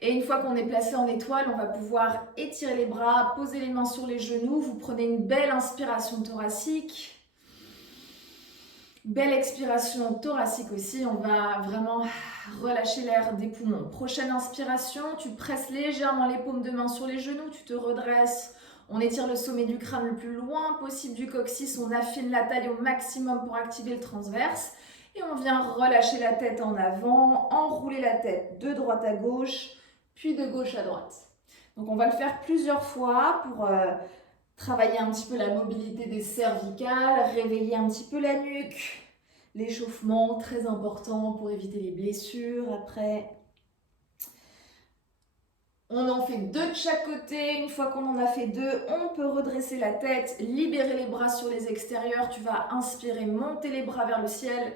Et une fois qu'on est placé en étoile, on va pouvoir étirer les bras, poser les mains sur les genoux. Vous prenez une belle inspiration thoracique. Belle expiration thoracique aussi. On va vraiment relâcher l'air des poumons. Prochaine inspiration, tu presses légèrement les paumes de main sur les genoux, tu te redresses. On étire le sommet du crâne le plus loin possible du coccyx. On affine la taille au maximum pour activer le transverse. Et on vient relâcher la tête en avant, enrouler la tête de droite à gauche, puis de gauche à droite. Donc on va le faire plusieurs fois pour travailler un petit peu la mobilité des cervicales, réveiller un petit peu la nuque. L'échauffement, très important pour éviter les blessures après. On en fait deux de chaque côté. Une fois qu'on en a fait deux, on peut redresser la tête, libérer les bras sur les extérieurs. Tu vas inspirer, monter les bras vers le ciel.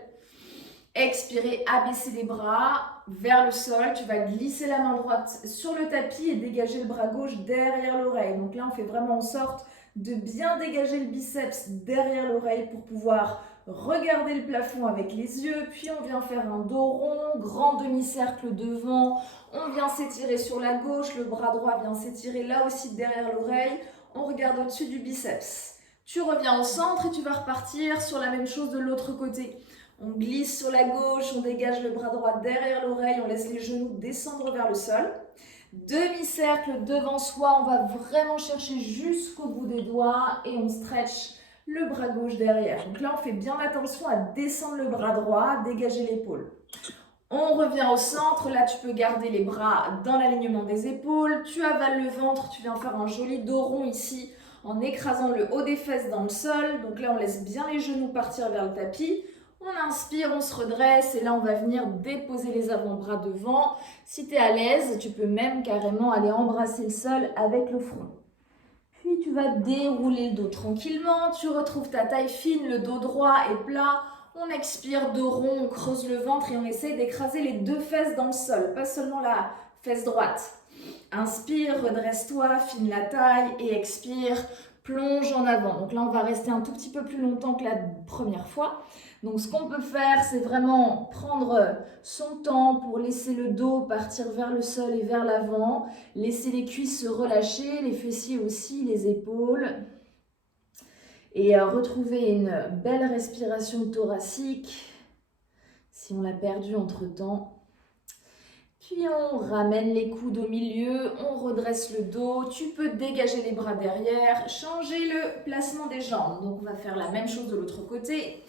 Expirer, abaisser les bras vers le sol. Tu vas glisser la main droite sur le tapis et dégager le bras gauche derrière l'oreille. Donc là, on fait vraiment en sorte de bien dégager le biceps derrière l'oreille pour pouvoir regarder le plafond avec les yeux. Puis on vient faire un dos rond, grand demi-cercle devant. On vient s'étirer sur la gauche, le bras droit vient s'étirer là aussi derrière l'oreille. On regarde au-dessus du biceps. Tu reviens au centre et tu vas repartir sur la même chose de l'autre côté. On glisse sur la gauche, on dégage le bras droit derrière l'oreille, on laisse les genoux descendre vers le sol. Demi-cercle devant soi, on va vraiment chercher jusqu'au bout des doigts et on stretch le bras gauche derrière. Donc là, on fait bien attention à descendre le bras droit, dégager l'épaule. On revient au centre, là tu peux garder les bras dans l'alignement des épaules, tu avales le ventre, tu viens faire un joli dos rond ici en écrasant le haut des fesses dans le sol. Donc là, on laisse bien les genoux partir vers le tapis. On inspire, on se redresse et là on va venir déposer les avant-bras devant. Si tu es à l'aise, tu peux même carrément aller embrasser le sol avec le front. Puis tu vas dérouler le dos tranquillement, tu retrouves ta taille fine, le dos droit et plat. On expire, dos rond, on creuse le ventre et on essaye d'écraser les deux fesses dans le sol, pas seulement la fesse droite. Inspire, redresse-toi, fine la taille et expire, plonge en avant. Donc là, on va rester un tout petit peu plus longtemps que la première fois. Donc ce qu'on peut faire, c'est vraiment prendre son temps pour laisser le dos partir vers le sol et vers l'avant, laisser les cuisses se relâcher, les fessiers aussi, les épaules. Et retrouver une belle respiration thoracique, si on l'a perdue entre-temps. Puis on ramène les coudes au milieu, on redresse le dos, tu peux dégager les bras derrière, changer le placement des jambes. Donc on va faire la même chose de l'autre côté.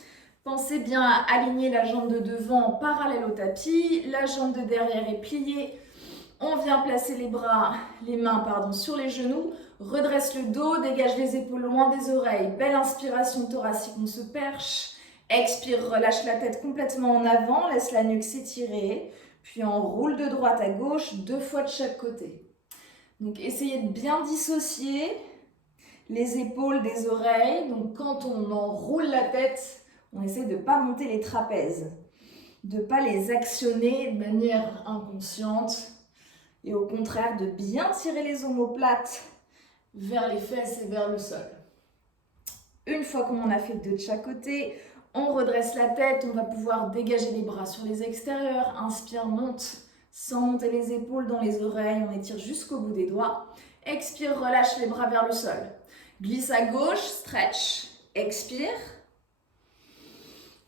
Pensez bien à aligner la jambe de devant parallèle au tapis, la jambe de derrière est pliée. On vient placer les mains sur les genoux, redresse le dos, dégage les épaules loin des oreilles. Belle inspiration thoracique, on se perche. Expire, relâche la tête complètement en avant, laisse la nuque s'étirer. Puis on roule de droite à gauche, 2 fois de chaque côté. Donc essayez de bien dissocier les épaules des oreilles. Donc quand on enroule la tête, on essaie de ne pas monter les trapèzes, de ne pas les actionner de manière inconsciente. Et au contraire, de bien tirer les omoplates vers les fesses et vers le sol. Une fois qu'on en a fait 2 de chaque côté, on redresse la tête, on va pouvoir dégager les bras sur les extérieurs. Inspire, monte, sans monter les épaules dans les oreilles, on étire jusqu'au bout des doigts. Expire, relâche les bras vers le sol. Glisse à gauche, stretch. Expire.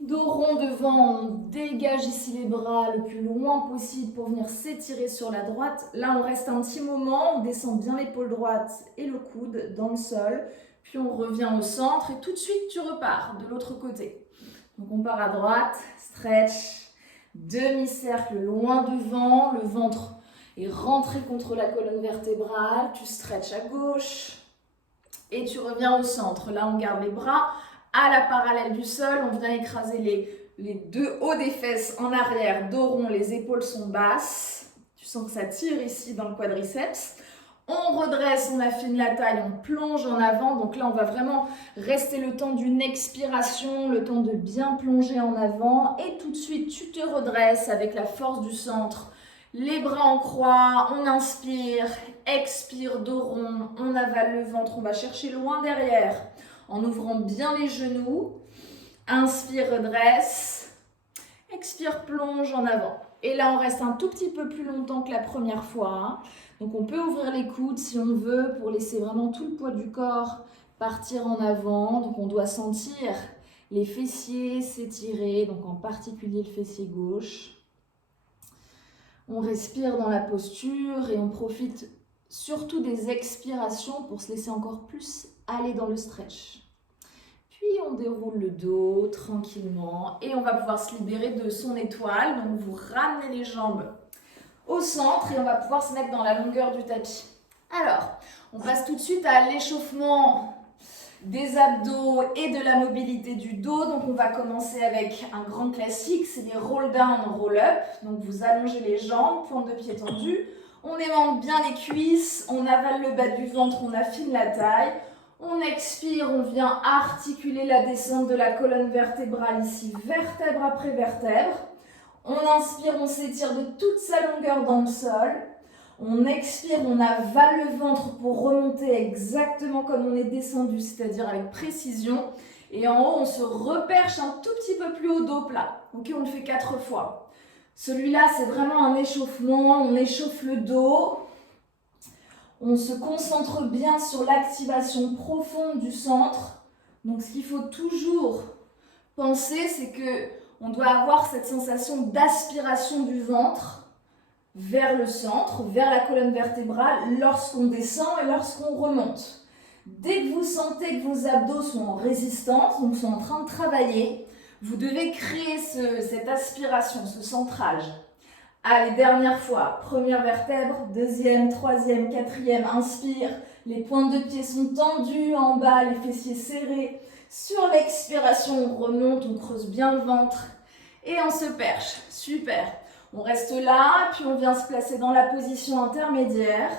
Dos rond devant, on dégage ici les bras le plus loin possible pour venir s'étirer sur la droite. Là, on reste un petit moment, on descend bien l'épaule droite et le coude dans le sol. Puis on revient au centre et tout de suite, tu repars de l'autre côté. Donc on part à droite, stretch, demi-cercle loin devant, le ventre est rentré contre la colonne vertébrale. Tu stretches à gauche et tu reviens au centre. Là, on garde les bras à la parallèle du sol, on vient écraser les deux hauts des fesses en arrière, dos rond, les épaules sont basses. Tu sens que ça tire ici dans le quadriceps. On redresse, on affine la taille, on plonge en avant. Donc là, on va vraiment rester le temps d'une expiration, le temps de bien plonger en avant. Et tout de suite, tu te redresses avec la force du centre. Les bras en croix, on inspire, expire, dos rond, on avale le ventre, on va chercher loin derrière. En ouvrant bien les genoux, inspire, redresse, expire, plonge en avant. Et là, on reste un tout petit peu plus longtemps que la première fois. Donc, on peut ouvrir les coudes si on veut pour laisser vraiment tout le poids du corps partir en avant. Donc, on doit sentir les fessiers s'étirer, donc en particulier le fessier gauche. On respire dans la posture et on profite surtout des expirations pour se laisser encore plus aller dans le stretch. Puis on déroule le dos tranquillement et on va pouvoir se libérer de son étoile. Donc vous ramenez les jambes au centre et on va pouvoir se mettre dans la longueur du tapis. Alors, on passe tout de suite à l'échauffement des abdos et de la mobilité du dos. Donc on va commencer avec un grand classique, c'est les roll down, roll up. Donc vous allongez les jambes, pointe de pied tendue. On aimante bien les cuisses, on avale le bas du ventre, on affine la taille. On expire, on vient articuler la descente de la colonne vertébrale ici, vertèbre après vertèbre. On inspire, on s'étire de toute sa longueur dans le sol. On expire, on avale le ventre pour remonter exactement comme on est descendu, c'est-à-dire avec précision. Et en haut, on se reperche un tout petit peu plus haut, dos plat. Ok, on le fait 4 fois. Celui-là, c'est vraiment un échauffement. On échauffe le dos. On se concentre bien sur l'activation profonde du centre. Donc, ce qu'il faut toujours penser, c'est qu'on doit avoir cette sensation d'aspiration du ventre vers le centre, vers la colonne vertébrale, lorsqu'on descend et lorsqu'on remonte. Dès que vous sentez que vos abdos sont en résistance, donc sont en train de travailler, vous devez créer cette aspiration, ce centrage. Allez, dernière fois, première vertèbre, deuxième, troisième, quatrième, inspire, les pointes de pied sont tendues en bas, les fessiers serrés. Sur l'expiration, on remonte, on creuse bien le ventre et on se perche. Super. On reste là, puis on vient se placer dans la position intermédiaire.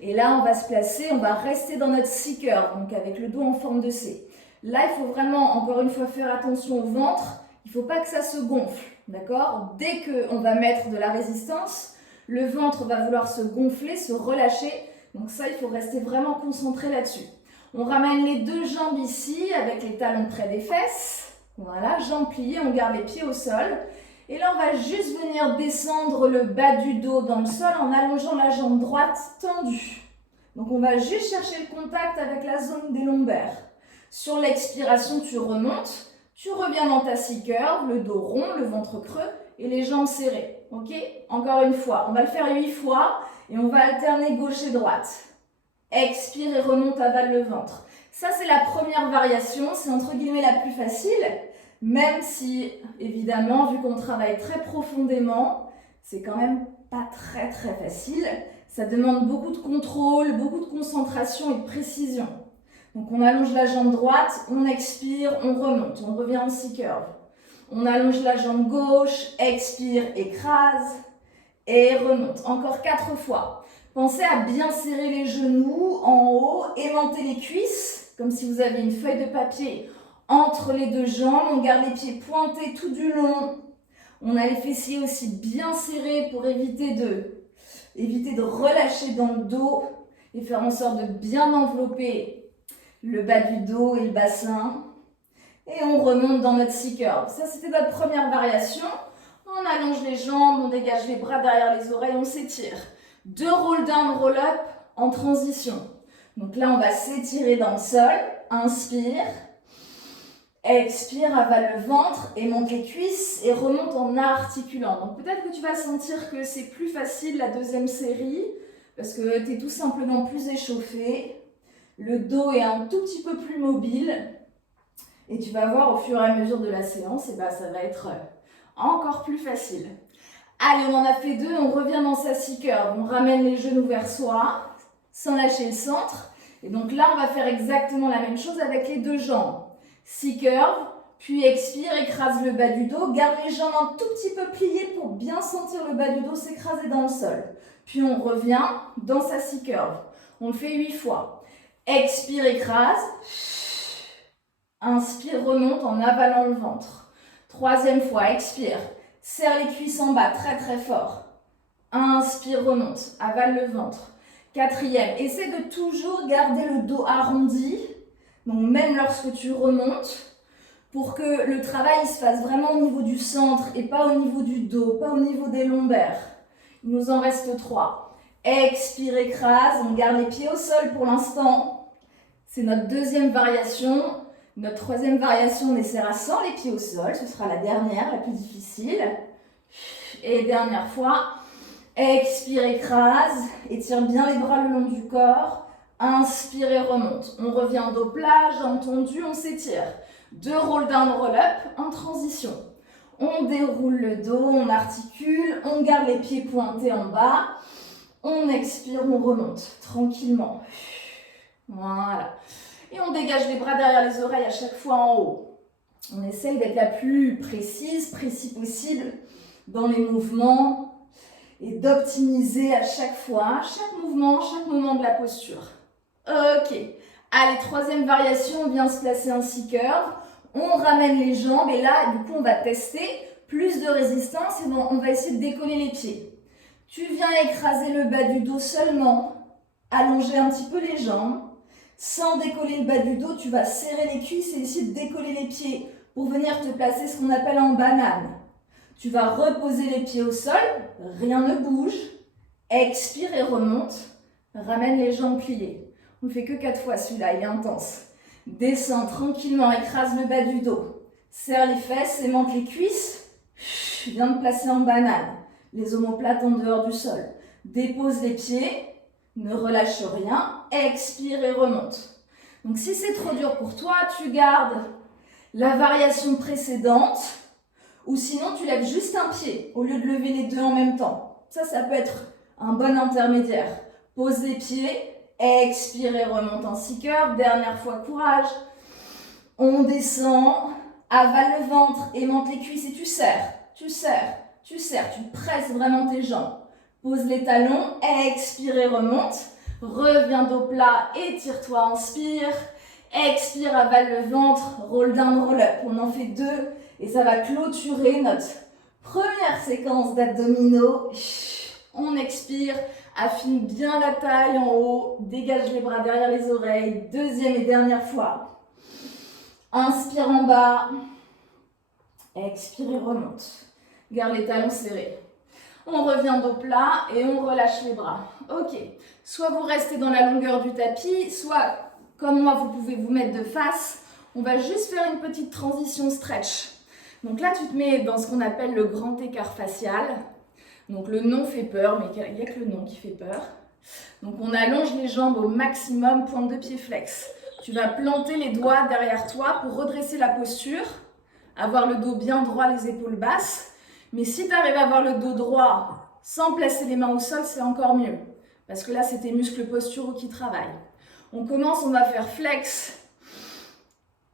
Et là, on va se placer, on va rester dans notre C-curve, donc avec le dos en forme de C. Là, il faut vraiment, encore une fois, faire attention au ventre. Il ne faut pas que ça se gonfle, d'accord? Dès qu'on va mettre de la résistance, le ventre va vouloir se gonfler, se relâcher. Donc ça, il faut rester vraiment concentré là-dessus. On ramène les deux jambes ici, avec les talons près des fesses. Voilà, jambes pliées, on garde les pieds au sol. Et là, on va juste venir descendre le bas du dos dans le sol en allongeant la jambe droite tendue. Donc, on va juste chercher le contact avec la zone des lombaires. Sur l'expiration, tu remontes, tu reviens dans ta C-curve, le dos rond, le ventre creux et les jambes serrées. Ok? Encore une fois, on va le faire 8 fois et on va alterner gauche et droite. Expire et remonte, avale le ventre. Ça, c'est la première variation, c'est entre guillemets la plus facile. Même si, évidemment, vu qu'on travaille très profondément, c'est quand même pas très facile. Ça demande beaucoup de contrôle, beaucoup de concentration et de précision. Donc on allonge la jambe droite, on expire, on remonte, on revient en C-curve. On allonge la jambe gauche, expire, écrase et remonte. Encore 4 fois. Pensez à bien serrer les genoux en haut, aimanter les cuisses, comme si vous aviez une feuille de papier entre les deux jambes, on garde les pieds pointés tout du long. On a les fessiers aussi bien serrés pour éviter de relâcher dans le dos et faire en sorte de bien envelopper le bas du dos et le bassin. Et on remonte dans notre C-curve. Ça, c'était notre première variation. On allonge les jambes, on dégage les bras derrière les oreilles, on s'étire. 2 roll down, roll up en transition. Donc là, on va s'étirer dans le sol. Inspire. Expire, avale le ventre et monte les cuisses et remonte en articulant. Donc peut-être que tu vas sentir que c'est plus facile la deuxième série parce que tu es tout simplement plus échauffé. Le dos est un tout petit peu plus mobile et tu vas voir au fur et à mesure de la séance, et ça va être encore plus facile. Allez, on en a fait 2, on revient dans sa C-curve. On ramène les genoux vers soi sans lâcher le centre. Et donc là, on va faire exactement la même chose avec les deux jambes. C-curve, puis expire, écrase le bas du dos, garde les jambes un tout petit peu pliées pour bien sentir le bas du dos s'écraser dans le sol. Puis on revient dans sa C-curve. On le fait 8 fois. Expire, écrase. Inspire, remonte en avalant le ventre. 3e fois, expire. Serre les cuisses en bas très fort. Inspire, remonte, avale le ventre. 4e, essaie de toujours garder le dos arrondi. Donc même lorsque tu remontes, pour que le travail se fasse vraiment au niveau du centre et pas au niveau du dos, pas au niveau des lombaires. Il nous en reste 3. Expire, écrase, on garde les pieds au sol pour l'instant. C'est notre deuxième variation. Notre troisième variation, on essaiera sans les pieds au sol, ce sera la dernière, la plus difficile. Et dernière fois, expire, écrase, étire bien les bras le long du corps. Inspire et remonte. On revient dos plat, jambes tendues, on s'étire. 2 roll down, roll up en transition. On déroule le dos, on articule, on garde les pieds pointés en bas. On expire, on remonte tranquillement. Voilà. Et on dégage les bras derrière les oreilles à chaque fois en haut. On essaye d'être la plus précis possible dans les mouvements et d'optimiser à chaque fois, chaque mouvement, chaque moment de la posture. Ok. Allez, troisième variation, on vient se placer en C-curve. On ramène les jambes et là, du coup, on va tester plus de résistance et on va essayer de décoller les pieds. Tu viens écraser le bas du dos seulement, allonger un petit peu les jambes. Sans décoller le bas du dos, tu vas serrer les cuisses et essayer de décoller les pieds pour venir te placer ce qu'on appelle en banane. Tu vas reposer les pieds au sol, rien ne bouge. Expire et remonte. Ramène les jambes pliées. On ne fait que 4 fois celui-là, il est intense. Descends tranquillement, écrase le bas du dos. Serre les fesses, aimante les cuisses. Viens te placer en banane. Les omoplates en dehors du sol. Dépose les pieds. Ne relâche rien, expire et remonte. Donc si c'est trop dur pour toi, tu gardes la variation précédente ou sinon tu lèves juste un pied au lieu de lever les deux en même temps. Ça peut être un bon intermédiaire. Pose les pieds, expire et remonte en C-curve. Dernière fois, courage. On descend, avale le ventre, aimante les cuisses et tu serres, tu presses vraiment tes jambes. Pose les talons, expire et remonte. Reviens dos plat, étire-toi, inspire. Expire, avale le ventre, roll down, roll up. On en fait 2 et ça va clôturer notre première séquence d'abdominaux. On expire, affine bien la taille en haut, dégage les bras derrière les oreilles. Deuxième et dernière fois. Inspire en bas. Expire et remonte. Garde les talons serrés. On revient dos plat et on relâche les bras. Ok. Soit vous restez dans la longueur du tapis, soit, comme moi, vous pouvez vous mettre de face. On va juste faire une petite transition stretch. Donc là, tu te mets dans ce qu'on appelle le grand écart facial. Donc le nom fait peur, mais il n'y a que le nom qui fait peur. Donc on allonge les jambes au maximum, pointe de pied flex. Tu vas planter les doigts derrière toi pour redresser la posture, avoir le dos bien droit, les épaules basses. Mais si tu arrives à avoir le dos droit sans placer les mains au sol, c'est encore mieux. Parce que là, c'est tes muscles posturaux qui travaillent. On commence, on va faire flex.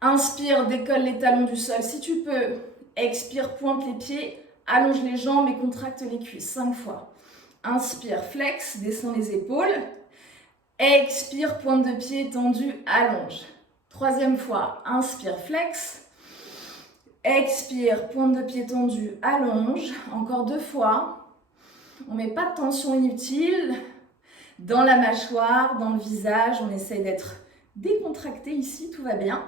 Inspire, décolle les talons du sol si tu peux. Expire, pointe les pieds, allonge les jambes et contracte les cuisses 5 fois. Inspire, flex, descends les épaules. Expire, pointe de pied tendue, allonge. Troisième fois, inspire, flex. Expire, pointe de pied tendue, allonge. Encore 2 fois. On ne met pas de tension inutile dans la mâchoire, dans le visage. On essaie d'être décontracté ici, tout va bien.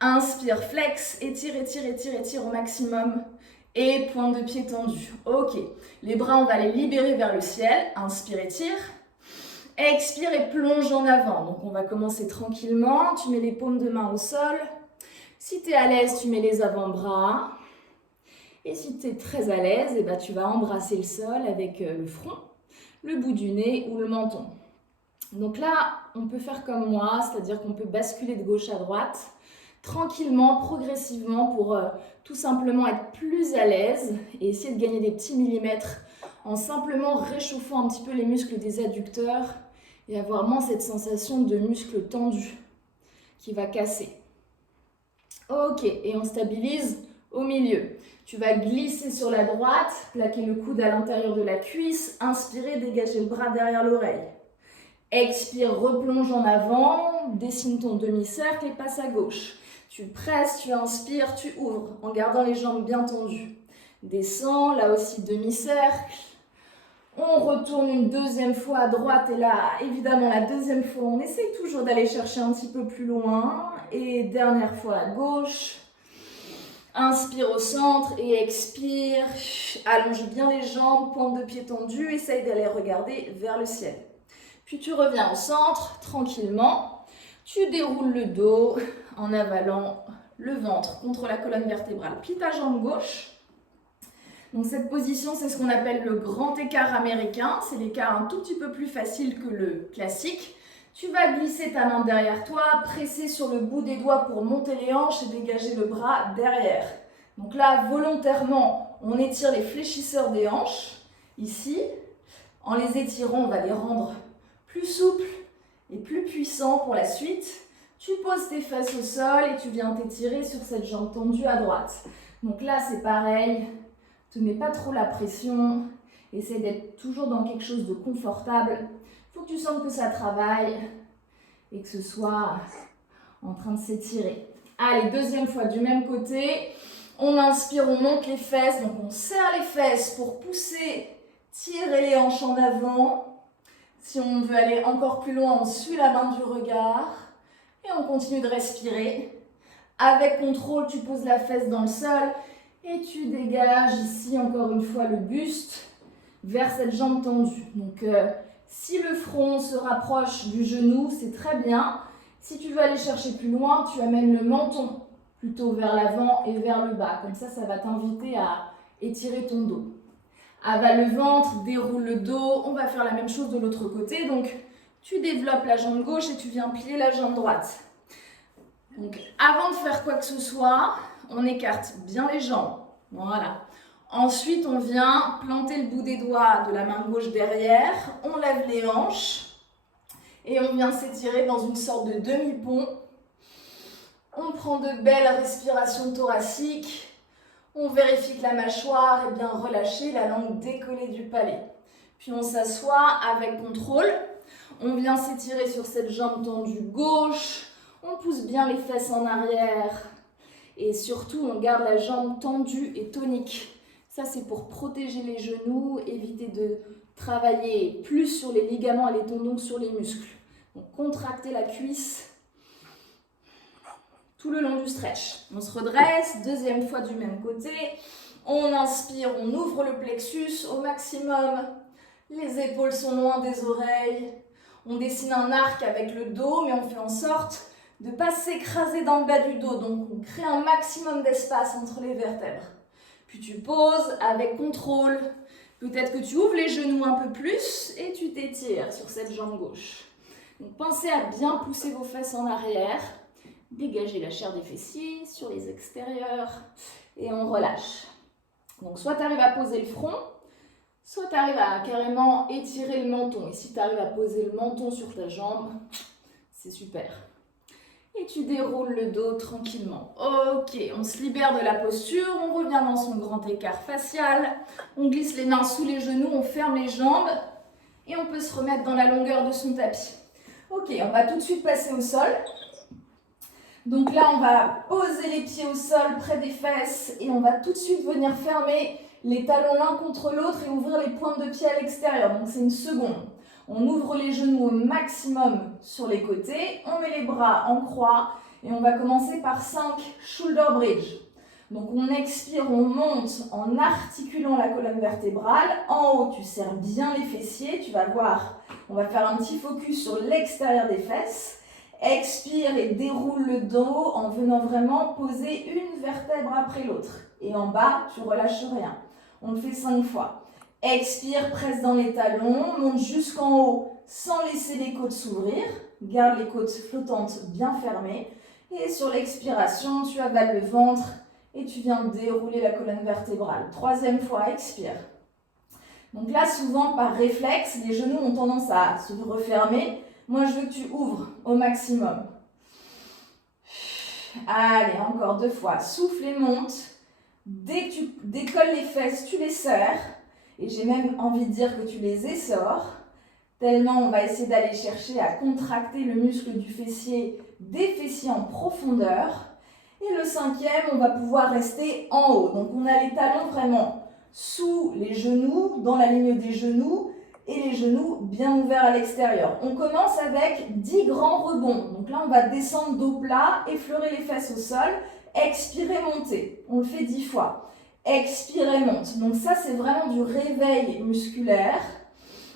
Inspire, flex, étire, étire, étire, étire au maximum. Et pointe de pied tendue. Ok. Les bras, on va les libérer vers le ciel. Inspire, étire. Expire et plonge en avant. Donc on va commencer tranquillement. Tu mets les paumes de main au sol. Si tu es à l'aise, tu mets les avant-bras. Et si tu es très à l'aise, eh ben, tu vas embrasser le sol avec le front, le bout du nez ou le menton. Donc là, on peut faire comme moi, c'est-à-dire qu'on peut basculer de gauche à droite, tranquillement, progressivement, pour tout simplement être plus à l'aise et essayer de gagner des petits millimètres en simplement réchauffant un petit peu les muscles des adducteurs et avoir moins cette sensation de muscle tendu qui va casser. Ok, et on stabilise au milieu. Tu vas glisser sur la droite, plaquer le coude à l'intérieur de la cuisse, inspirer, dégager le bras derrière l'oreille. Expire, replonge en avant, dessine ton demi-cercle et passe à gauche. Tu presses, tu inspires, tu ouvres en gardant les jambes bien tendues. Descends, là aussi demi-cercle. On retourne une deuxième fois à droite et là, évidemment, la deuxième fois, on essaye toujours d'aller chercher un petit peu plus loin. Et dernière fois à gauche. Inspire au centre et expire. Allonge bien les jambes, pointe de pied tendue. Essaye d'aller regarder vers le ciel. Puis tu reviens au centre, tranquillement. Tu déroules le dos en avalant le ventre contre la colonne vertébrale. Plie ta jambe gauche. Donc cette position, c'est ce qu'on appelle le grand écart américain. C'est l'écart un tout petit peu plus facile que le classique. Tu vas glisser ta main derrière toi, presser sur le bout des doigts pour monter les hanches et dégager le bras derrière. Donc là, volontairement, on étire les fléchisseurs des hanches, ici. En les étirant, on va les rendre plus souples et plus puissants pour la suite. Tu poses tes fesses au sol et tu viens t'étirer sur cette jambe tendue à droite. Donc là, c'est pareil. Ne te mets pas trop la pression. Essaie d'être toujours dans quelque chose de confortable. Il faut que tu sentes que ça travaille et que ce soit en train de s'étirer. Allez, deuxième fois du même côté. On inspire, on monte les fesses. Donc on serre les fesses pour pousser, tirer les hanches en avant. Si on veut aller encore plus loin, on suit la main du regard. Et on continue de respirer. Avec contrôle, tu poses la fesse dans le sol et tu dégages ici encore une fois le buste vers cette jambe tendue. Donc si le front se rapproche du genou, c'est très bien. Si tu veux aller chercher plus loin, tu amènes le menton plutôt vers l'avant et vers le bas. Comme ça, ça va t'inviter à étirer ton dos. Avale le ventre, déroule le dos. On va faire la même chose de l'autre côté. Donc, tu développes la jambe gauche et tu viens plier la jambe droite. Donc, avant de faire quoi que ce soit, on écarte bien les jambes. Voilà. Ensuite, on vient planter le bout des doigts de la main gauche derrière. On lève les hanches et on vient s'étirer dans une sorte de demi-pont. On prend de belles respirations thoraciques. On vérifie que la mâchoire est bien relâchée, la langue décollée du palais. Puis on s'assoit avec contrôle. On vient s'étirer sur cette jambe tendue gauche. On pousse bien les fesses en arrière. Et surtout, on garde la jambe tendue et tonique. Ça, c'est pour protéger les genoux, éviter de travailler plus sur les ligaments et les tendons que sur les muscles. Donc, contracter la cuisse tout le long du stretch. On se redresse, deuxième fois du même côté. On inspire, on ouvre le plexus au maximum. Les épaules sont loin des oreilles. On dessine un arc avec le dos, mais on fait en sorte de ne pas s'écraser dans le bas du dos. Donc, on crée un maximum d'espace entre les vertèbres. Puis tu poses avec contrôle. Peut-être que tu ouvres les genoux un peu plus et tu t'étires sur cette jambe gauche. Donc, pensez à bien pousser vos fesses en arrière. Dégagez la chair des fessiers sur les extérieurs et on relâche. Donc, soit tu arrives à poser le front, soit tu arrives à carrément étirer le menton. Et si tu arrives à poser le menton sur ta jambe, c'est super. Et tu déroules le dos tranquillement. Ok, on se libère de la posture, on revient dans son grand écart facial. On glisse les mains sous les genoux, on ferme les jambes et on peut se remettre dans la longueur de son tapis. Ok, on va tout de suite passer au sol. Donc là, on va poser les pieds au sol près des fesses et on va tout de suite venir fermer les talons l'un contre l'autre et ouvrir les pointes de pied à l'extérieur. Donc c'est une seconde. On ouvre les genoux au maximum sur les côtés, on met les bras en croix et on va commencer par 5 shoulder bridge. Donc on expire, on monte en articulant la colonne vertébrale. En haut, tu serres bien les fessiers, tu vas voir, on va faire un petit focus sur l'extérieur des fesses. Expire et déroule le dos en venant vraiment poser une vertèbre après l'autre. Et en bas, tu relâches rien. On le fait 5 fois. Expire, presse dans les talons, monte jusqu'en haut sans laisser les côtes s'ouvrir. Garde les côtes flottantes bien fermées. Et sur l'expiration, tu avales le ventre et tu viens dérouler la colonne vertébrale. 3e fois, expire. Donc là, souvent, par réflexe, les genoux ont tendance à se refermer. Moi, je veux que tu ouvres au maximum. Allez, encore 2 fois. Souffle et monte. Dès que tu décolles les fesses, tu les serres. Et j'ai même envie de dire que tu les essores. Tellement on va essayer d'aller chercher à contracter le muscle du fessier, des fessiers en profondeur. Et le 5e, on va pouvoir rester en haut. Donc on a les talons vraiment sous les genoux, dans la ligne des genoux. Et les genoux bien ouverts à l'extérieur. On commence avec 10 grands rebonds. Donc là, on va descendre dos plat, effleurer les fesses au sol, Expirez, montez. On le fait 10 fois. Expirez, monte. Donc ça, c'est vraiment du réveil musculaire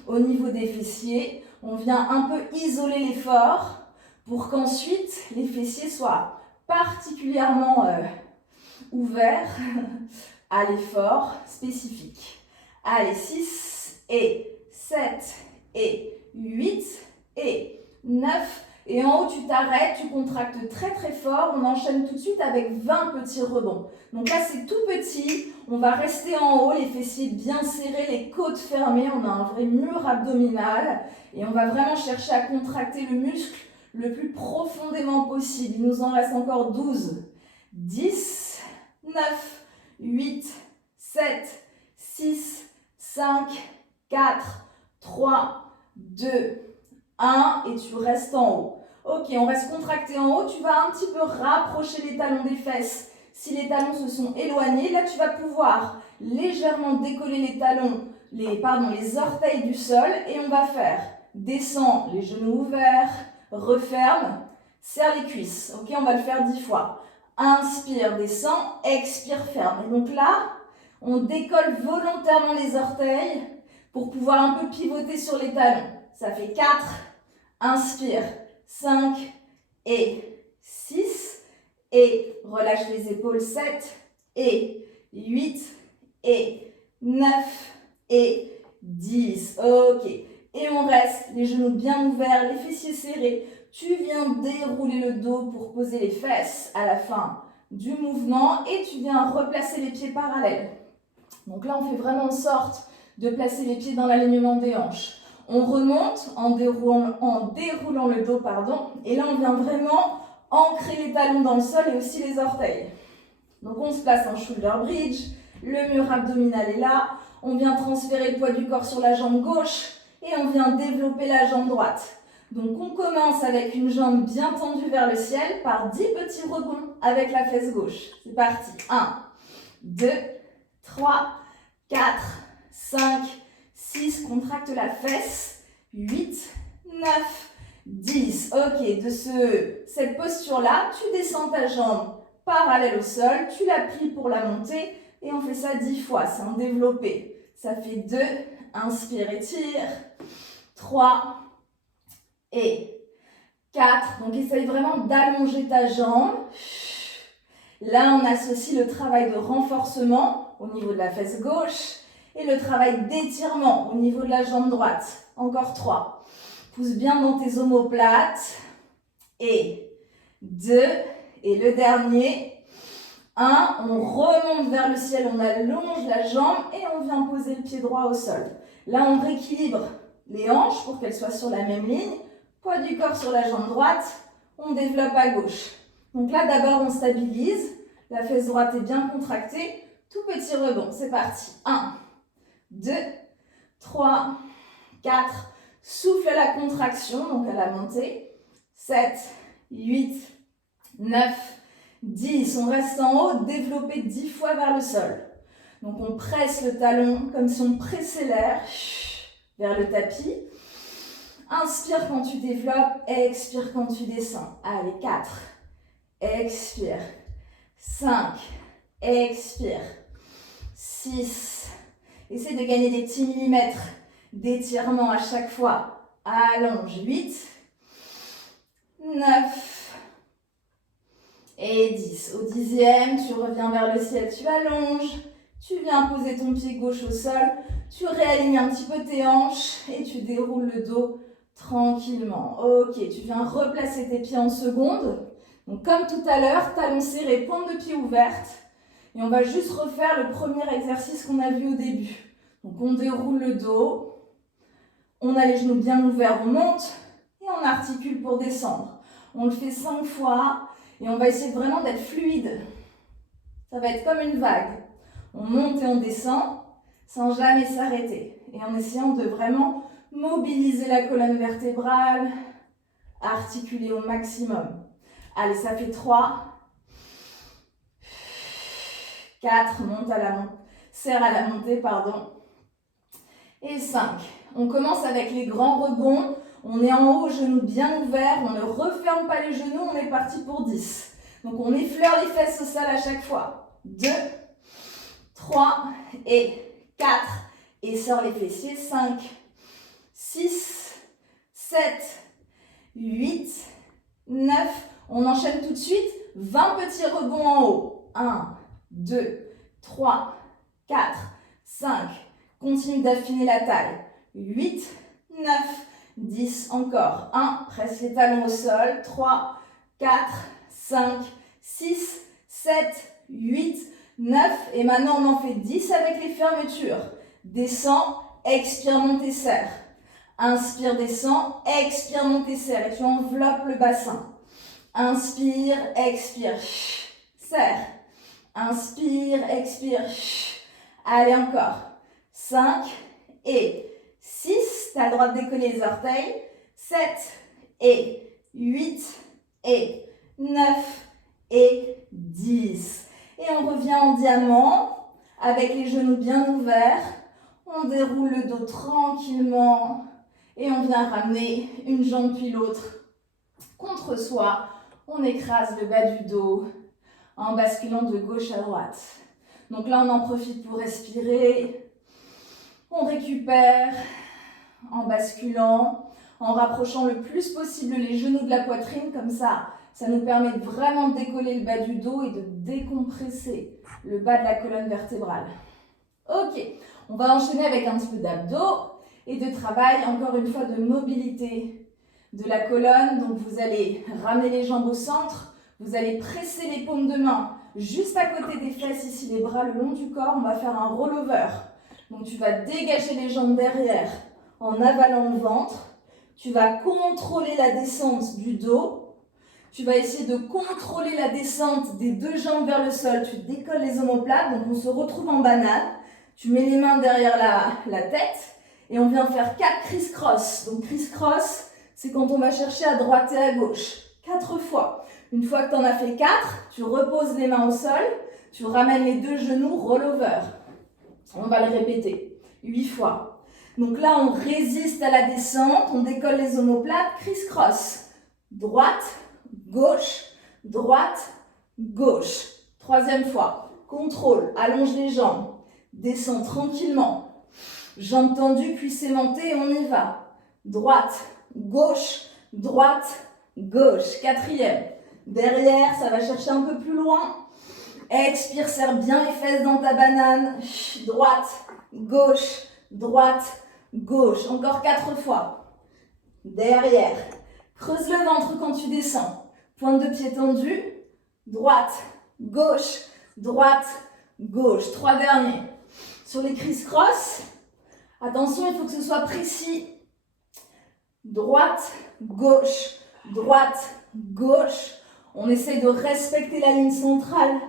au niveau des fessiers. On vient un peu isoler l'effort pour qu'ensuite les fessiers soient particulièrement ouverts à l'effort spécifique. Allez, 6 et 7 et 8 et 9. Et en haut, tu t'arrêtes, tu contractes très très fort. On enchaîne tout de suite avec 20 petits rebonds. Donc là, c'est tout petit. On va rester en haut, les fessiers bien serrés, les côtes fermées. On a un vrai mur abdominal. Et on va vraiment chercher à contracter le muscle le plus profondément possible. Il nous en reste encore 12, 10, 9, 8, 7, 6, 5, 4, 3, 2, 1 et tu restes en haut. Ok, on reste contracté en haut. Tu vas un petit peu rapprocher les talons des fesses. Si les talons se sont éloignés, là tu vas pouvoir légèrement décoller les talons, les orteils du sol et on va faire descend les genoux ouverts, referme, serre les cuisses. Ok, on va le faire 10 fois. Inspire, descend, expire, ferme. Et donc là, on décolle volontairement les orteils pour pouvoir un peu pivoter sur les talons. Ça fait 4, inspire, 5 et 6 et relâche les épaules, 7 et 8 et 9 et 10. Ok, et on reste les genoux bien ouverts, les fessiers serrés. Tu viens dérouler le dos pour poser les fesses à la fin du mouvement et tu viens replacer les pieds parallèles. Donc là, on fait vraiment en sorte de placer les pieds dans l'alignement des hanches. On remonte en déroulant le dos, et là, on vient vraiment ancrer les talons dans le sol et aussi les orteils. Donc, on se place en shoulder bridge, le mur abdominal est là, on vient transférer le poids du corps sur la jambe gauche et on vient développer la jambe droite. Donc, on commence avec une jambe bien tendue vers le ciel par 10 petits rebonds avec la fesse gauche. C'est parti. 1, 2, 3, 4, 5, 6, contracte la fesse, 8, 9, 10. Ok, de cette posture-là, tu descends ta jambe parallèle au sol, tu la plies pour la montée et on fait ça 10 fois, c'est en développé. Ça fait 2, inspire, étire, 3 et 4. Donc essaye vraiment d'allonger ta jambe. Là, on associe le travail de renforcement au niveau de la fesse gauche et le travail d'étirement au niveau de la jambe droite. Encore 3. Pousse bien dans tes omoplates. Et 2. Et le dernier. 1. On remonte vers le ciel, on allonge la jambe et on vient poser le pied droit au sol. Là, on rééquilibre les hanches pour qu'elles soient sur la même ligne. Poids du corps sur la jambe droite. On développe à gauche. Donc là, d'abord, on stabilise. La fesse droite est bien contractée. Tout petit rebond. C'est parti. 1, 2, 3, 4. Souffle à la contraction, donc à la montée. 7, 8, 9, 10. On reste en haut. Développer 10 fois vers le sol. Donc on presse le talon comme si on pressait l'air vers le tapis. Inspire quand tu développes, expire quand tu descends. Allez, 4. Expire. 5. Expire. 6. Essaie de gagner des petits millimètres d'étirement à chaque fois. Allonge. 8. 9. Et 10. Au 10e, tu reviens vers le ciel, tu allonges. Tu viens poser ton pied gauche au sol. Tu réalignes un petit peu tes hanches et tu déroules le dos tranquillement. Ok, tu viens replacer tes pieds en seconde. Donc comme tout à l'heure, talons serrés, pointe de pied ouverte. Et on va juste refaire le premier exercice qu'on a vu au début. Donc on déroule le dos. On a les genoux bien ouverts, on monte. Et on articule pour descendre. On le fait 5 fois. Et on va essayer vraiment d'être fluide. Ça va être comme une vague. On monte et on descend sans jamais s'arrêter. Et en essayant de vraiment mobiliser la colonne vertébrale, articuler au maximum. Allez, ça fait 3, 4, monte à la montée, serre à la montée, pardon. Et 5. On commence avec les grands rebonds. On est en haut, genoux bien ouverts. On ne referme pas les genoux, on est parti pour 10. Donc on effleure les fesses au sol à chaque fois. 2, 3 et 4. Et sort les fessiers. 5, 6, 7, 8, 9. On enchaîne tout de suite. 20 petits rebonds en haut. 1, 2, 3, 4, 5. Continue d'affiner la taille. 8, 9, 10. Encore. 1. Presse les talons au sol. 3, 4, 5, 6, 7, 8, 9. Et maintenant, on en fait 10 avec les fermetures. Descends, expire, monte et serre. Inspire, descends, expire, monte et serre. Et tu enveloppes le bassin. Inspire, expire, serre. Inspire, expire. Allez, encore. 5 et 6. Tu as le droit de décoller les orteils. 7 et 8 et 9 et 10. Et on revient en diamant avec les genoux bien ouverts. On déroule le dos tranquillement et on vient ramener une jambe puis l'autre contre soi. On écrase le bas du dos en basculant de gauche à droite. Donc là, on en profite pour respirer. On récupère en basculant, en rapprochant le plus possible les genoux de la poitrine. Comme ça, ça nous permet vraiment de décoller le bas du dos et de décompresser le bas de la colonne vertébrale. Ok, on va enchaîner avec un petit peu d'abdos et de travail, encore une fois, de mobilité de la colonne. Donc vous allez ramener les jambes au centre, vous allez presser les paumes de main juste à côté des fesses, ici les bras le long du corps. On va faire un rollover. Donc tu vas dégager les jambes derrière en avalant le ventre. Tu vas contrôler la descente du dos. Tu vas essayer de contrôler la descente des deux jambes vers le sol. Tu décolles les omoplates, donc on se retrouve en banane. Tu mets les mains derrière la tête et on vient faire 4 criss-cross. Donc criss-cross, c'est quand on va chercher à droite et à gauche. 4 fois. Une fois que tu en as fait 4, tu reposes les mains au sol, tu ramènes les deux genoux, roll-over. On va le répéter 8 fois. Donc là, on résiste à la descente, on décolle les omoplates, criss-cross. Droite, gauche, droite, gauche. 3e fois. Contrôle, allonge les jambes. Descends tranquillement. Jambes tendues, cuisses aimantées, on y va. Droite, gauche, droite, gauche. 4e. Derrière, ça va chercher un peu plus loin. Expire, serre bien les fesses dans ta banane. Droite, gauche, droite, gauche. Encore 4 fois. Derrière. Creuse le ventre quand tu descends. Pointe de pied tendue. Droite, gauche, droite, gauche. 3 derniers. Sur les criss-cross, attention, il faut que ce soit précis. Droite, gauche, droite, gauche. On essaie de respecter la ligne centrale.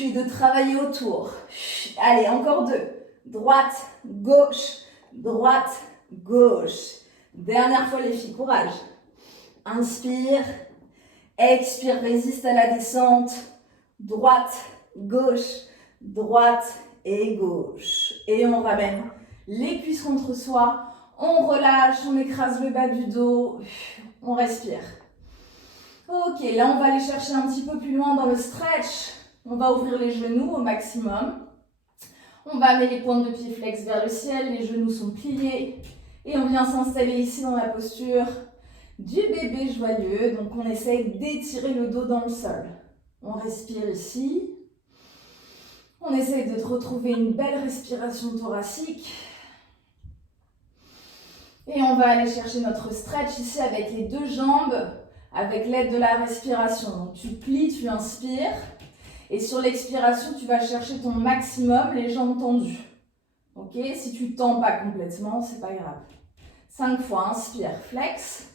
Et de travailler autour. Allez, encore 2. Droite, gauche, droite, gauche. Dernière fois les filles, courage. Inspire, expire, résiste à la descente. Droite, gauche, droite et gauche. Et on ramène les cuisses contre soi. On relâche, on écrase le bas du dos. On respire. Ok, là on va aller chercher un petit peu plus loin dans le stretch. On va ouvrir les genoux au maximum. On va amener les pointes de pied flex vers le ciel. Les genoux sont pliés. Et on vient s'installer ici dans la posture du bébé joyeux. Donc on essaye d'étirer le dos dans le sol. On respire ici. On essaye de retrouver une belle respiration thoracique. Et on va aller chercher notre stretch ici avec les deux jambes, avec l'aide de la respiration. Donc tu plies, tu inspires. Et sur l'expiration, tu vas chercher ton maximum, les jambes tendues. Ok? Si tu ne tends pas complètement, c'est pas grave. 5 fois, inspire, flex.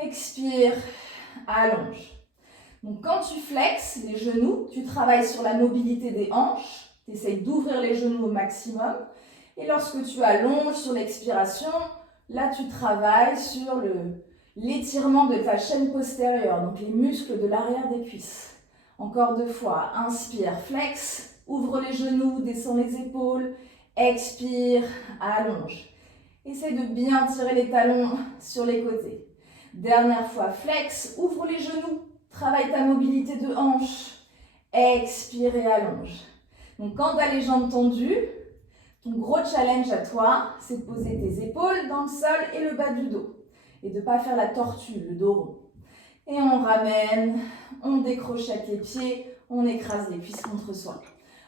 Expire, allonge. Donc quand tu flexes les genoux, tu travailles sur la mobilité des hanches. Tu essayes d'ouvrir les genoux au maximum. Et lorsque tu allonges sur l'expiration, là tu travailles sur l'étirement de ta chaîne postérieure, donc les muscles de l'arrière des cuisses. Encore 2 fois, inspire, flex, ouvre les genoux, descends les épaules, expire, allonge. Essaye de bien tirer les talons sur les côtés. Dernière fois, flex, ouvre les genoux, Travaille ta mobilité de hanche. Expire et allonge. Donc quand tu as les jambes tendues, ton gros challenge à toi, c'est de poser tes épaules dans le sol et le bas du dos. Et de ne pas faire la tortue, le dos rond. Et on ramène, on décrochette les pieds, on écrase les cuisses contre soi.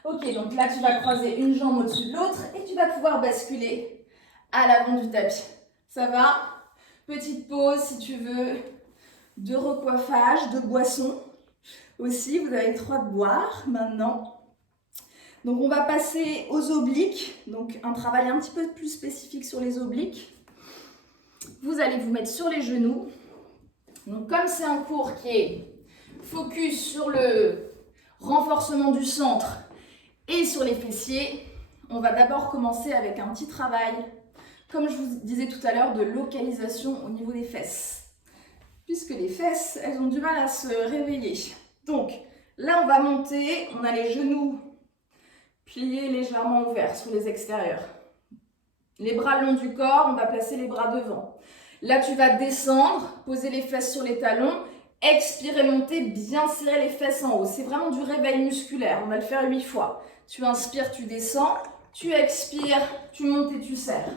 Ok, donc là tu vas croiser une jambe au-dessus de l'autre et tu vas pouvoir basculer à l'avant du tapis. Ça va? Petite pause si tu veux de recoiffage, de boisson aussi. Vous avez le droit de boire maintenant. Donc on va passer aux obliques, donc un travail un petit peu plus spécifique sur les obliques. Vous allez vous mettre sur les genoux. Donc comme c'est un cours qui est focus sur le renforcement du centre et sur les fessiers, on va d'abord commencer avec un petit travail, comme je vous disais tout à l'heure, de localisation au niveau des fesses. Puisque les fesses, elles ont du mal à se réveiller. Donc là on va monter, on a les genoux pliés légèrement ouverts sur les extérieurs. Les bras le long du corps, on va placer les bras devant. Là, tu vas descendre, poser les fesses sur les talons, expirer, monter, bien serrer les fesses en haut. C'est vraiment du réveil musculaire. On va le faire 8 fois. Tu inspires, tu descends, tu expires, tu montes et tu serres.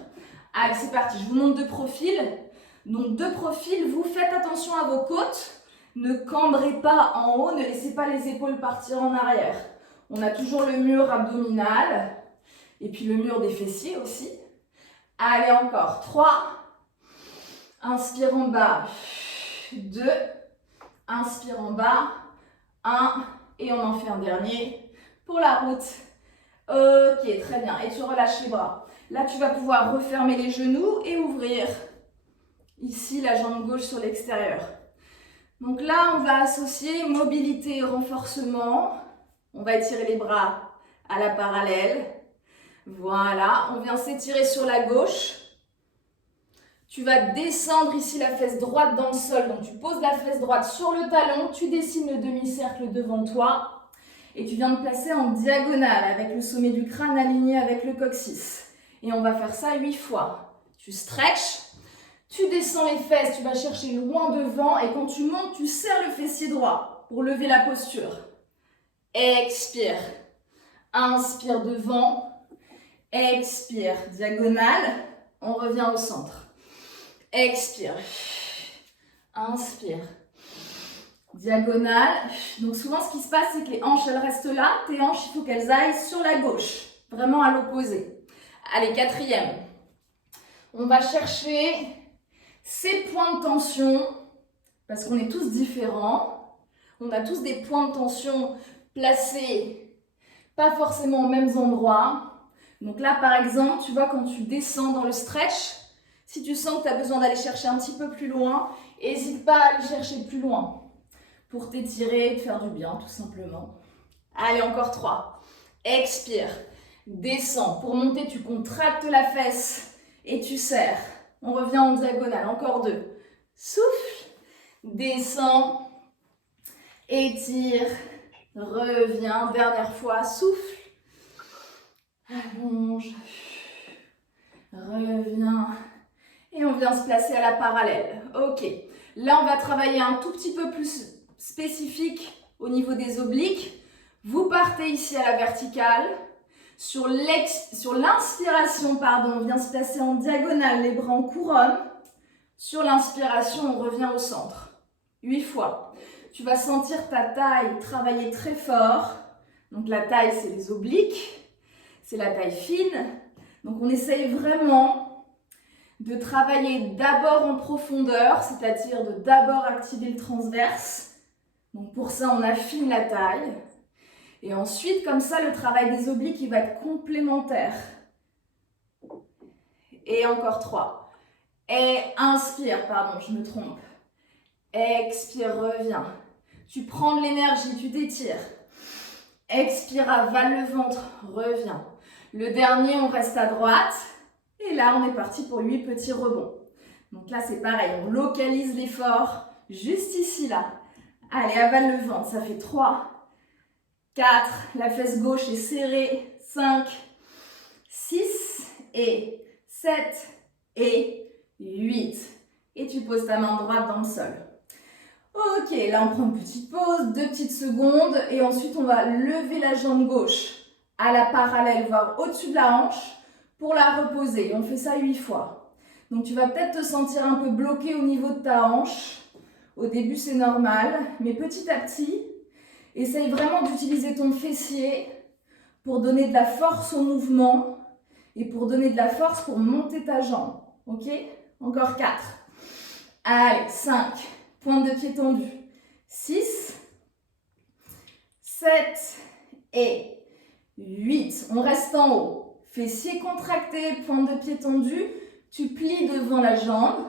Allez, c'est parti. Je vous montre de profil. Donc, de profil, vous faites attention à vos côtes. Ne cambrez pas en haut, ne laissez pas les épaules partir en arrière. On a toujours le mur abdominal et puis le mur des fessiers aussi. Allez, encore. 3. Inspire en bas. 2. Inspire en bas. 1. Et on en fait un dernier pour la route. Ok, très bien. Et tu relâches les bras. Là, tu vas pouvoir refermer les genoux et ouvrir ici la jambe gauche sur l'extérieur. Donc là, on va associer mobilité et renforcement. On va étirer les bras à la parallèle. Voilà, on vient s'étirer sur la gauche. Tu vas descendre ici la fesse droite dans le sol. Donc tu poses la fesse droite sur le talon, tu dessines le demi-cercle devant toi et tu viens te placer en diagonale avec le sommet du crâne aligné avec le coccyx. Et on va faire ça 8 fois. Tu stretches, tu descends les fesses, tu vas chercher loin devant et quand tu montes, tu serres le fessier droit pour lever la posture. Expire. Inspire devant. Expire. Diagonale. On revient au centre. Expire. Inspire. Diagonale. Donc souvent, ce qui se passe, c'est que les hanches, elles restent là. Tes hanches, il faut qu'elles aillent sur la gauche. Vraiment à l'opposé. Allez, 4e. On va chercher ces points de tension. Parce qu'on est tous différents. On a tous des points de tension placés pas forcément aux mêmes endroits. Donc là, par exemple, tu vois, quand tu descends dans le stretch, si tu sens que tu as besoin d'aller chercher un petit peu plus loin, n'hésite pas à aller chercher plus loin pour t'étirer et te faire du bien, tout simplement. Allez, encore 3. Expire. Descends. Pour monter, tu contractes la fesse et tu serres. On revient en diagonale. Encore 2. Souffle. Descends. Étire. Reviens, dernière fois, souffle, allonge, reviens, et on vient se placer à la parallèle. Ok, là on va travailler un tout petit peu plus spécifique au niveau des obliques. Vous partez ici à la verticale, sur l'inspiration, on vient se placer en diagonale, les bras en couronne. Sur l'inspiration, on revient au centre, 8 fois. Tu vas sentir ta taille travailler très fort. Donc la taille, c'est les obliques. C'est la taille fine. Donc on essaye vraiment de travailler d'abord en profondeur, c'est-à-dire de d'abord activer le transverse. Donc pour ça, on affine la taille. Et ensuite, comme ça, le travail des obliques, il va être complémentaire. Et encore 3. Et inspire, pardon, je me trompe. Expire, reviens. Tu prends de l'énergie, tu t'étires. Expire, avale le ventre, reviens. Le dernier, on reste à droite. Et là, on est parti pour 8 petits rebonds. Donc là, c'est pareil, on localise l'effort juste ici, là. Allez, avale le ventre, ça fait 3, 4, la fesse gauche est serrée, 5, 6 et 7 et 8. Et tu poses ta main droite dans le sol. Ok, là on prend une petite pause, 2 petites secondes et ensuite on va lever la jambe gauche à la parallèle, voire au-dessus de la hanche pour la reposer. On fait ça 8 fois. Donc tu vas peut-être te sentir un peu bloqué au niveau de ta hanche. Au début c'est normal, mais petit à petit, essaye vraiment d'utiliser ton fessier pour donner de la force au mouvement et pour donner de la force pour monter ta jambe. Ok? Encore 4. Allez, 5. Pointe de pied tendue. 6, 7 et 8. On reste en haut. Fessier contracté, pointe de pied tendue. Tu plies devant la jambe.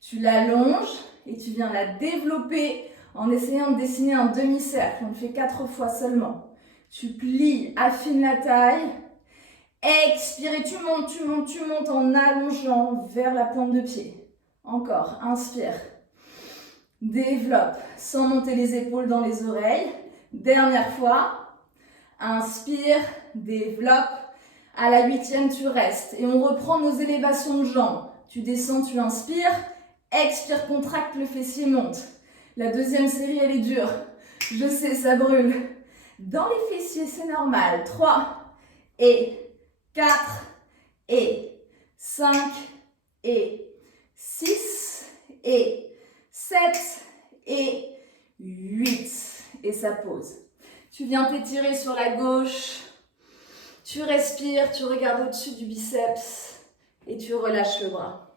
Tu l'allonges et tu viens la développer en essayant de dessiner un demi-cercle. On le fait 4 fois seulement. Tu plies, affine la taille. Expire et tu montes en allongeant vers la pointe de pied. Encore, inspire. Développe sans monter les épaules dans les oreilles. Dernière fois. Inspire, développe. À la 8e, tu restes. Et on reprend nos élévations de jambes. Tu descends, tu inspires. Expire, contracte, le fessier monte. La 2e série, elle est dure. Je sais, ça brûle. Dans les fessiers, c'est normal. 3 et 4 et 5 et 6 et 7 et 8. Et ça pose. Tu viens t'étirer sur la gauche. Tu respires, tu regardes au-dessus du biceps et tu relâches le bras.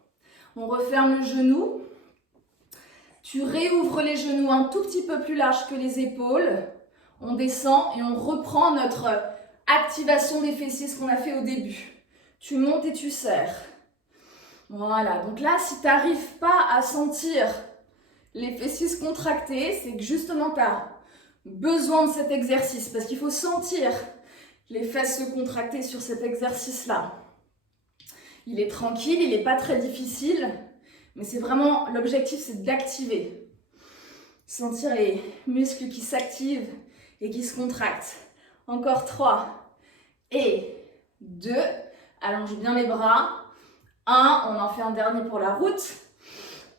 On referme le genou. Tu réouvres les genoux un tout petit peu plus large que les épaules. On descend et on reprend notre activation des fessiers, ce qu'on a fait au début. Tu montes et tu serres. Voilà, donc là, si tu n'arrives pas à sentir les fessiers se contracter, c'est que justement tu as besoin de cet exercice parce qu'il faut sentir les fesses se contracter sur cet exercice-là. Il est tranquille, il n'est pas très difficile, mais c'est vraiment, l'objectif c'est d'activer. Sentir les muscles qui s'activent et qui se contractent. Encore 3 et 2. Allonge bien les bras. 1, on en fait un dernier pour la route.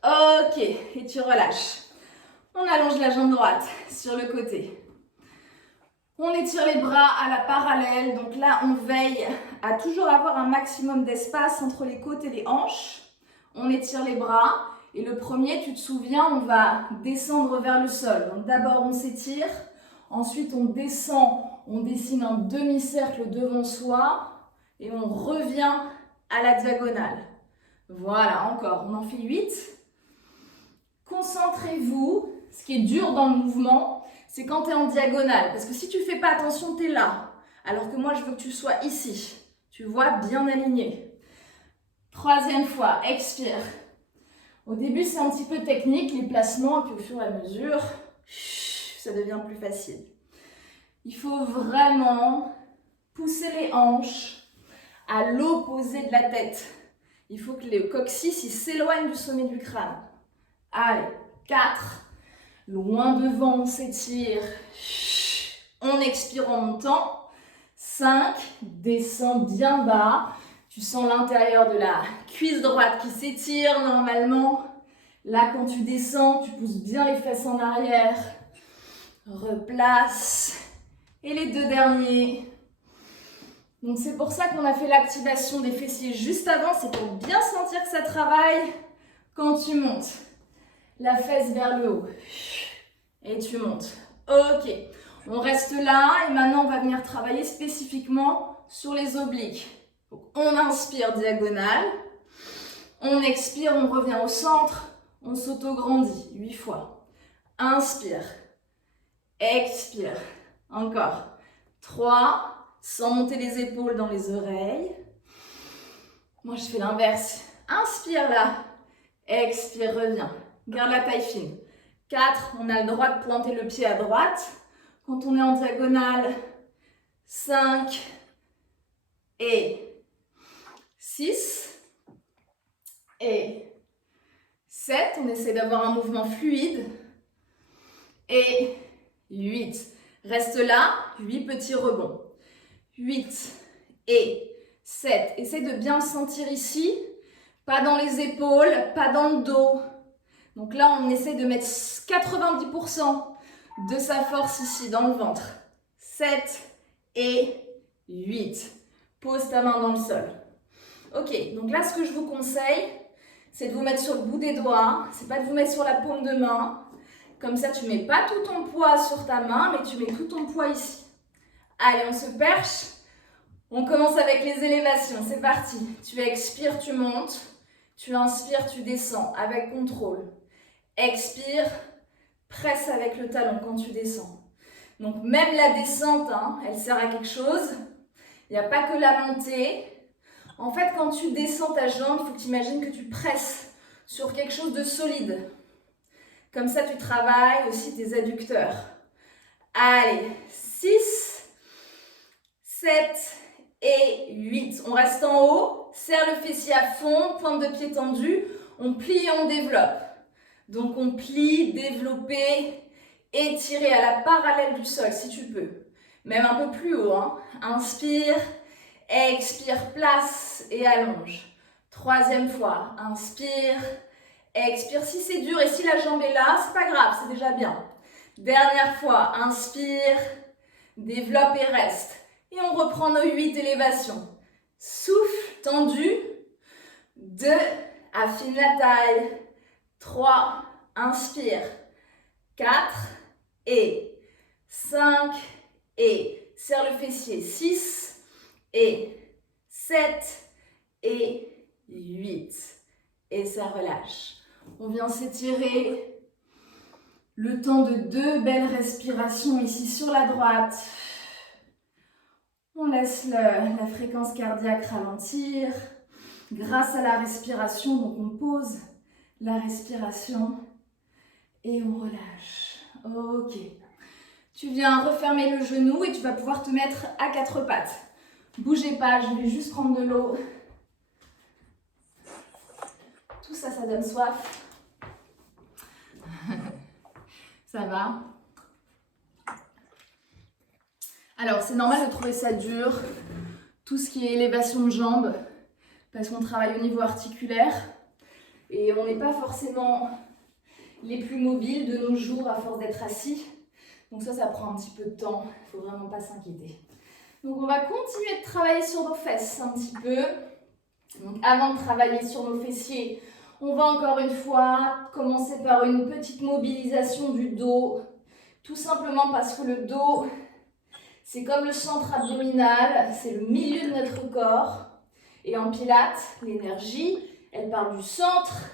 Ok, et tu relâches. On allonge la jambe droite sur le côté. On étire les bras à la parallèle. Donc là, on veille à toujours avoir un maximum d'espace entre les côtes et les hanches. On étire les bras. Et le premier, tu te souviens, on va descendre vers le sol. Donc d'abord, on s'étire. Ensuite, on descend. On dessine un demi-cercle devant soi. Et on revient à la diagonale. Voilà, encore. On en fait 8. Concentrez-vous. Ce qui est dur dans le mouvement, c'est quand tu es en diagonale. Parce que si tu ne fais pas attention, tu es là. Alors que moi, je veux que tu sois ici. Tu vois, bien aligné. 3e fois, expire. Au début, c'est un petit peu technique, les placements, et puis au fur et à mesure, ça devient plus facile. Il faut vraiment pousser les hanches à l'opposé de la tête. Il faut que le coccyx s'éloigne du sommet du crâne. Allez, 4. Loin devant, on s'étire. On expire en montant. 5. Descends bien bas. Tu sens l'intérieur de la cuisse droite qui s'étire normalement. Là, quand tu descends, tu pousses bien les fesses en arrière. Replace. Et les 2 derniers. Donc c'est pour ça qu'on a fait l'activation des fessiers juste avant. C'est pour bien sentir que ça travaille quand tu montes. La fesse vers le haut. Et tu montes. Ok. On reste là et maintenant on va venir travailler spécifiquement sur les obliques. Donc, on inspire diagonale. On expire, on revient au centre. On s'auto-grandit 8 fois. Inspire. Expire. Encore. 3. Sans monter les épaules dans les oreilles. Moi, je fais l'inverse. Inspire là. Expire, reviens. Garde la taille fine. 4. On a le droit de pointer le pied à droite. Quand on est en diagonale. 5. Et 6. Et 7. On essaie d'avoir un mouvement fluide. Et 8. Reste là. 8 petits rebonds. 8 et 7. Essaye de bien le sentir ici. Pas dans les épaules, pas dans le dos. Donc là, on essaie de mettre 90% de sa force ici dans le ventre. 7 et 8. Pose ta main dans le sol. Ok, donc là, ce que je vous conseille, c'est de vous mettre sur le bout des doigts. C'est pas de vous mettre sur la paume de main. Comme ça, tu mets pas tout ton poids sur ta main, mais tu mets tout ton poids ici. Allez, on se perche. On commence avec les élévations. C'est parti. Tu expires, tu montes. Tu inspires, tu descends avec contrôle. Expire, presse avec le talon quand tu descends. Donc même la descente, elle sert à quelque chose. Il n'y a pas que la montée. En fait, quand tu descends ta jambe, il faut que tu imagines que tu presses sur quelque chose de solide. Comme ça, tu travailles aussi tes adducteurs. Allez, 6, 7 et 8. On reste en haut, serre le fessier à fond, pointe de pied tendue. On plie et on développe. Donc on plie, développer, étirer à la parallèle du sol si tu peux. Même un peu plus haut. Inspire, expire, place et allonge. Troisième fois, inspire, expire. Si c'est dur et si la jambe est là, c'est pas grave, c'est déjà bien. Dernière fois, inspire, développe et reste. Et on reprend nos 8 élévations. Souffle, tendu. 2, affine la taille. 3, inspire. 4 et 5 et serre le fessier. 6 et 7 et 8. Et ça relâche. On vient s'étirer le temps de 2 belles respirations ici sur la droite. On laisse la fréquence cardiaque ralentir grâce à la respiration. Donc on pose la respiration et on relâche. Ok. Tu viens refermer le genou et tu vas pouvoir te mettre à 4 pattes. Bougez pas, je vais juste prendre de l'eau. Tout ça, ça donne soif. Ça va? Alors, c'est normal de trouver ça dur, tout ce qui est élévation de jambes, parce qu'on travaille au niveau articulaire et on n'est pas forcément les plus mobiles de nos jours à force d'être assis. Donc ça prend un petit peu de temps, il ne faut vraiment pas s'inquiéter. Donc on va continuer de travailler sur nos fesses un petit peu. Donc avant de travailler sur nos fessiers, on va encore une fois commencer par une petite mobilisation du dos. Tout simplement parce que le dos, c'est comme le centre abdominal, c'est le milieu de notre corps. Et en pilates, l'énergie, elle part du centre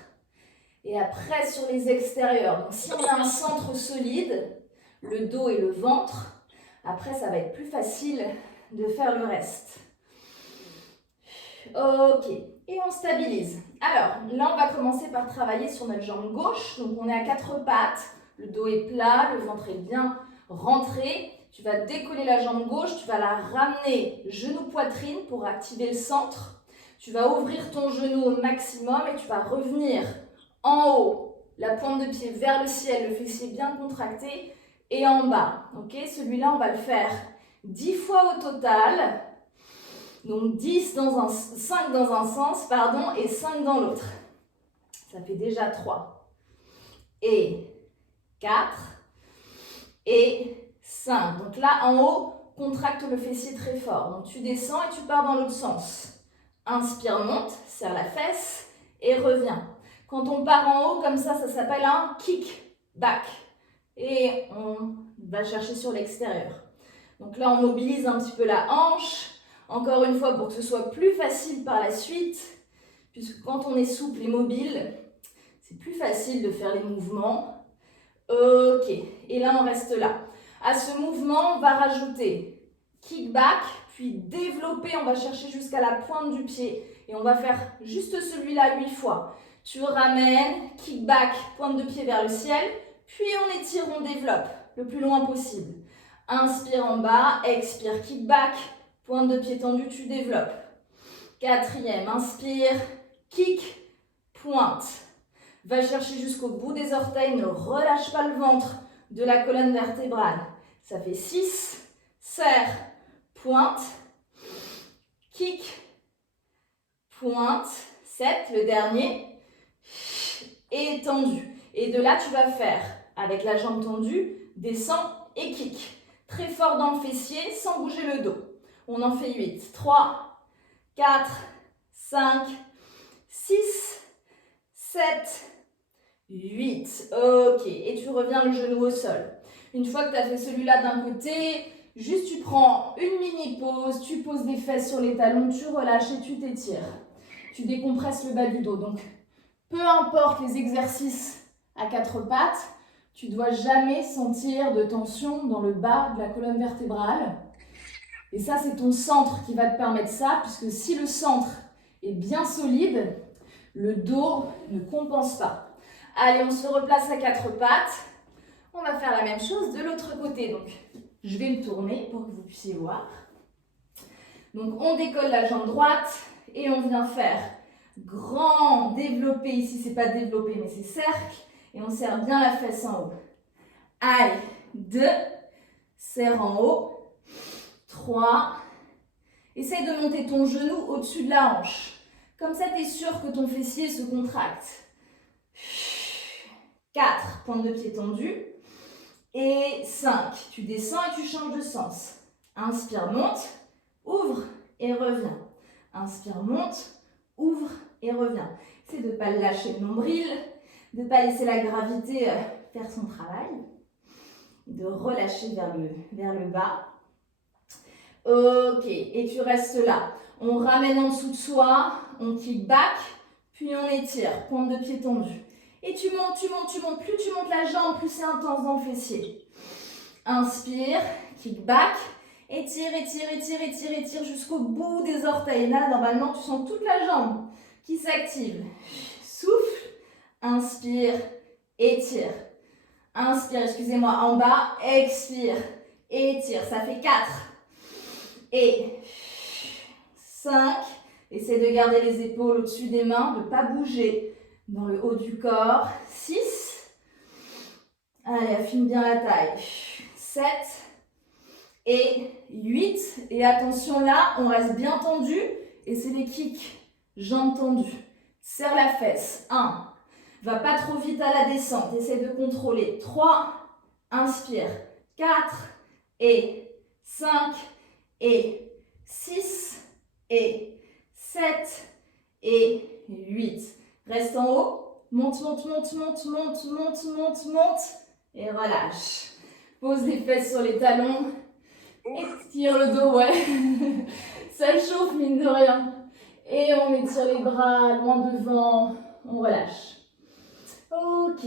et après sur les extérieurs. Donc si on a un centre solide, le dos et le ventre, après ça va être plus facile de faire le reste. Ok, et on stabilise. Alors, là on va commencer par travailler sur notre jambe gauche. Donc on est à 4 pattes, le dos est plat, le ventre est bien rentré. Tu vas décoller la jambe gauche, tu vas la ramener genou-poitrine pour activer le centre. Tu vas ouvrir ton genou au maximum et tu vas revenir en haut, la pointe de pied vers le ciel, le fessier bien contracté, et en bas. Ok, celui-là, on va le faire 10 fois au total. Donc 5 dans un sens, et 5 dans l'autre. Ça fait déjà 3. Et 4. Et 5. Donc là, en haut, contracte le fessier très fort. Donc tu descends et tu pars dans l'autre sens. Inspire, monte, serre la fesse et reviens. Quand on part en haut comme ça s'appelle un kick back. Et on va chercher sur l'extérieur. Donc là, on mobilise un petit peu la hanche. Encore une fois, pour que ce soit plus facile par la suite, puisque quand on est souple et mobile, c'est plus facile de faire les mouvements. Ok, et là, on reste là. À ce mouvement, on va rajouter kick back, puis développer, on va chercher jusqu'à la pointe du pied. Et on va faire juste celui-là 8 fois. Tu ramènes, kick back, pointe de pied vers le ciel, puis on étire, on développe le plus loin possible. Inspire en bas, expire, kick back, pointe de pied tendue, tu développes. 4e, inspire, kick, pointe. Va chercher jusqu'au bout des orteils, ne relâche pas le ventre de la colonne vertébrale. Ça fait 6, serre, pointe, kick, pointe, 7, le dernier, et tendu. Et de là, tu vas faire, avec la jambe tendue, descend et kick. Très fort dans le fessier, sans bouger le dos. On en fait 8. 3, 4, 5, 6, 7, 8. Ok, et tu reviens le genou au sol. Une fois que tu as fait celui-là d'un côté, juste tu prends une mini pause, tu poses les fesses sur les talons, tu relâches et tu t'étires. Tu décompresses le bas du dos. Donc, peu importe les exercices à quatre pattes, tu ne dois jamais sentir de tension dans le bas de la colonne vertébrale. Et ça, c'est ton centre qui va te permettre ça, puisque si le centre est bien solide, le dos ne compense pas. Allez, on se replace à quatre pattes. On va faire la même chose de l'autre côté. Donc, je vais me tourner pour que vous puissiez voir. Donc, on décolle la jambe droite et on vient faire grand développé. Ici, c'est pas développé, mais c'est cercle. Et on serre bien la fesse en haut. Allez, 2, serre en haut. 3, essaye de monter ton genou au-dessus de la hanche. Comme ça, tu es sûr que ton fessier se contracte. 4, pointe de pied tendue. Et 5, tu descends et tu changes de sens. Inspire, monte, ouvre et reviens. Inspire, monte, ouvre et reviens. C'est de ne pas lâcher le nombril, de ne pas laisser la gravité faire son travail, de relâcher vers le bas. Ok, et tu restes là. On ramène en dessous de soi, on kick back, puis on étire, pointe de pied tendue. Et tu montes, tu montes, tu montes. Plus tu montes la jambe, plus c'est intense dans le fessier. Inspire, kick back, étire, étire, étire, étire, étire jusqu'au bout des orteils. Là, normalement, tu sens toute la jambe qui s'active. Souffle, inspire, étire. Inspire, excusez-moi, en bas, expire, étire. Ça fait 4. Et 5. Essaie de garder les épaules au-dessus des mains, de ne pas bouger dans le haut du corps. 6. Allez, affine bien la taille. 7 et 8. Et attention là, on reste bien tendu. Et c'est les kicks, jambes tendues. Serre la fesse. 1. Va pas trop vite à la descente. Essaie de contrôler. 3. Inspire. 4 et 5 et 6 et 7 et 8. Reste en haut. Monte, monte, monte, monte, monte, monte, monte, monte. Et relâche. Pose les fesses sur les talons. Étire le dos, ouais. Ça chauffe, mine de rien. Et on étire les bras loin devant. On relâche. Ok.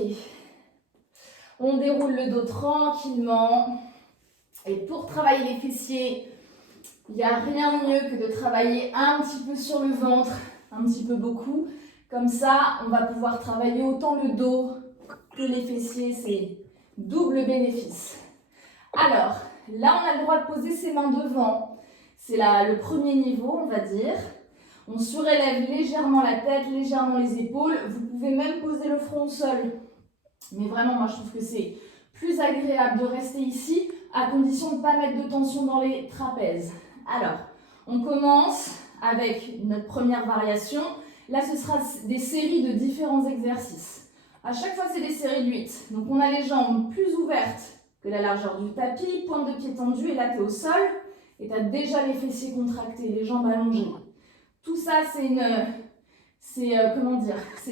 On déroule le dos tranquillement. Et pour travailler les fessiers, il n'y a rien de mieux que de travailler un petit peu sur le ventre, un petit peu beaucoup. Comme ça, on va pouvoir travailler autant le dos que les fessiers. C'est double bénéfice. Alors, là, on a le droit de poser ses mains devant. C'est le premier niveau, on va dire. On surélève légèrement la tête, légèrement les épaules. Vous pouvez même poser le front au sol. Mais vraiment, moi, je trouve que c'est plus agréable de rester ici, à condition de ne pas mettre de tension dans les trapèzes. Alors, on commence avec notre première variation. Là, ce sera des séries de différents exercices. À chaque fois, c'est des séries de 8. Donc, on a les jambes plus ouvertes que la largeur du tapis, pointe de pied tendue, et là, tu es au sol. Et tu as déjà les fessiers contractés, les jambes allongées. Tout ça, c'est de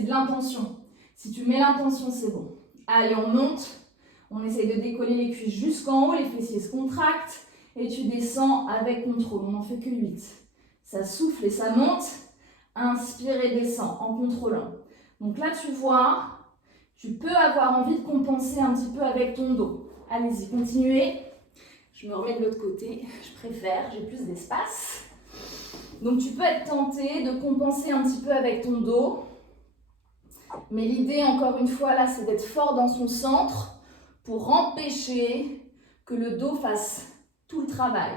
l'intention. Si tu mets l'intention, c'est bon. Allez, on monte. On essaye de décoller les cuisses jusqu'en haut, les fessiers se contractent. Et tu descends avec contrôle. On n'en fait que 8. Ça souffle et ça monte. Inspire et descends en contrôlant. Donc là, tu vois, tu peux avoir envie de compenser un petit peu avec ton dos. Allez-y, continuez. Je me remets de l'autre côté. Je préfère, j'ai plus d'espace. Donc tu peux être tenté de compenser un petit peu avec ton dos. Mais l'idée, encore une fois, là, c'est d'être fort dans son centre pour empêcher que le dos fasse tout le travail.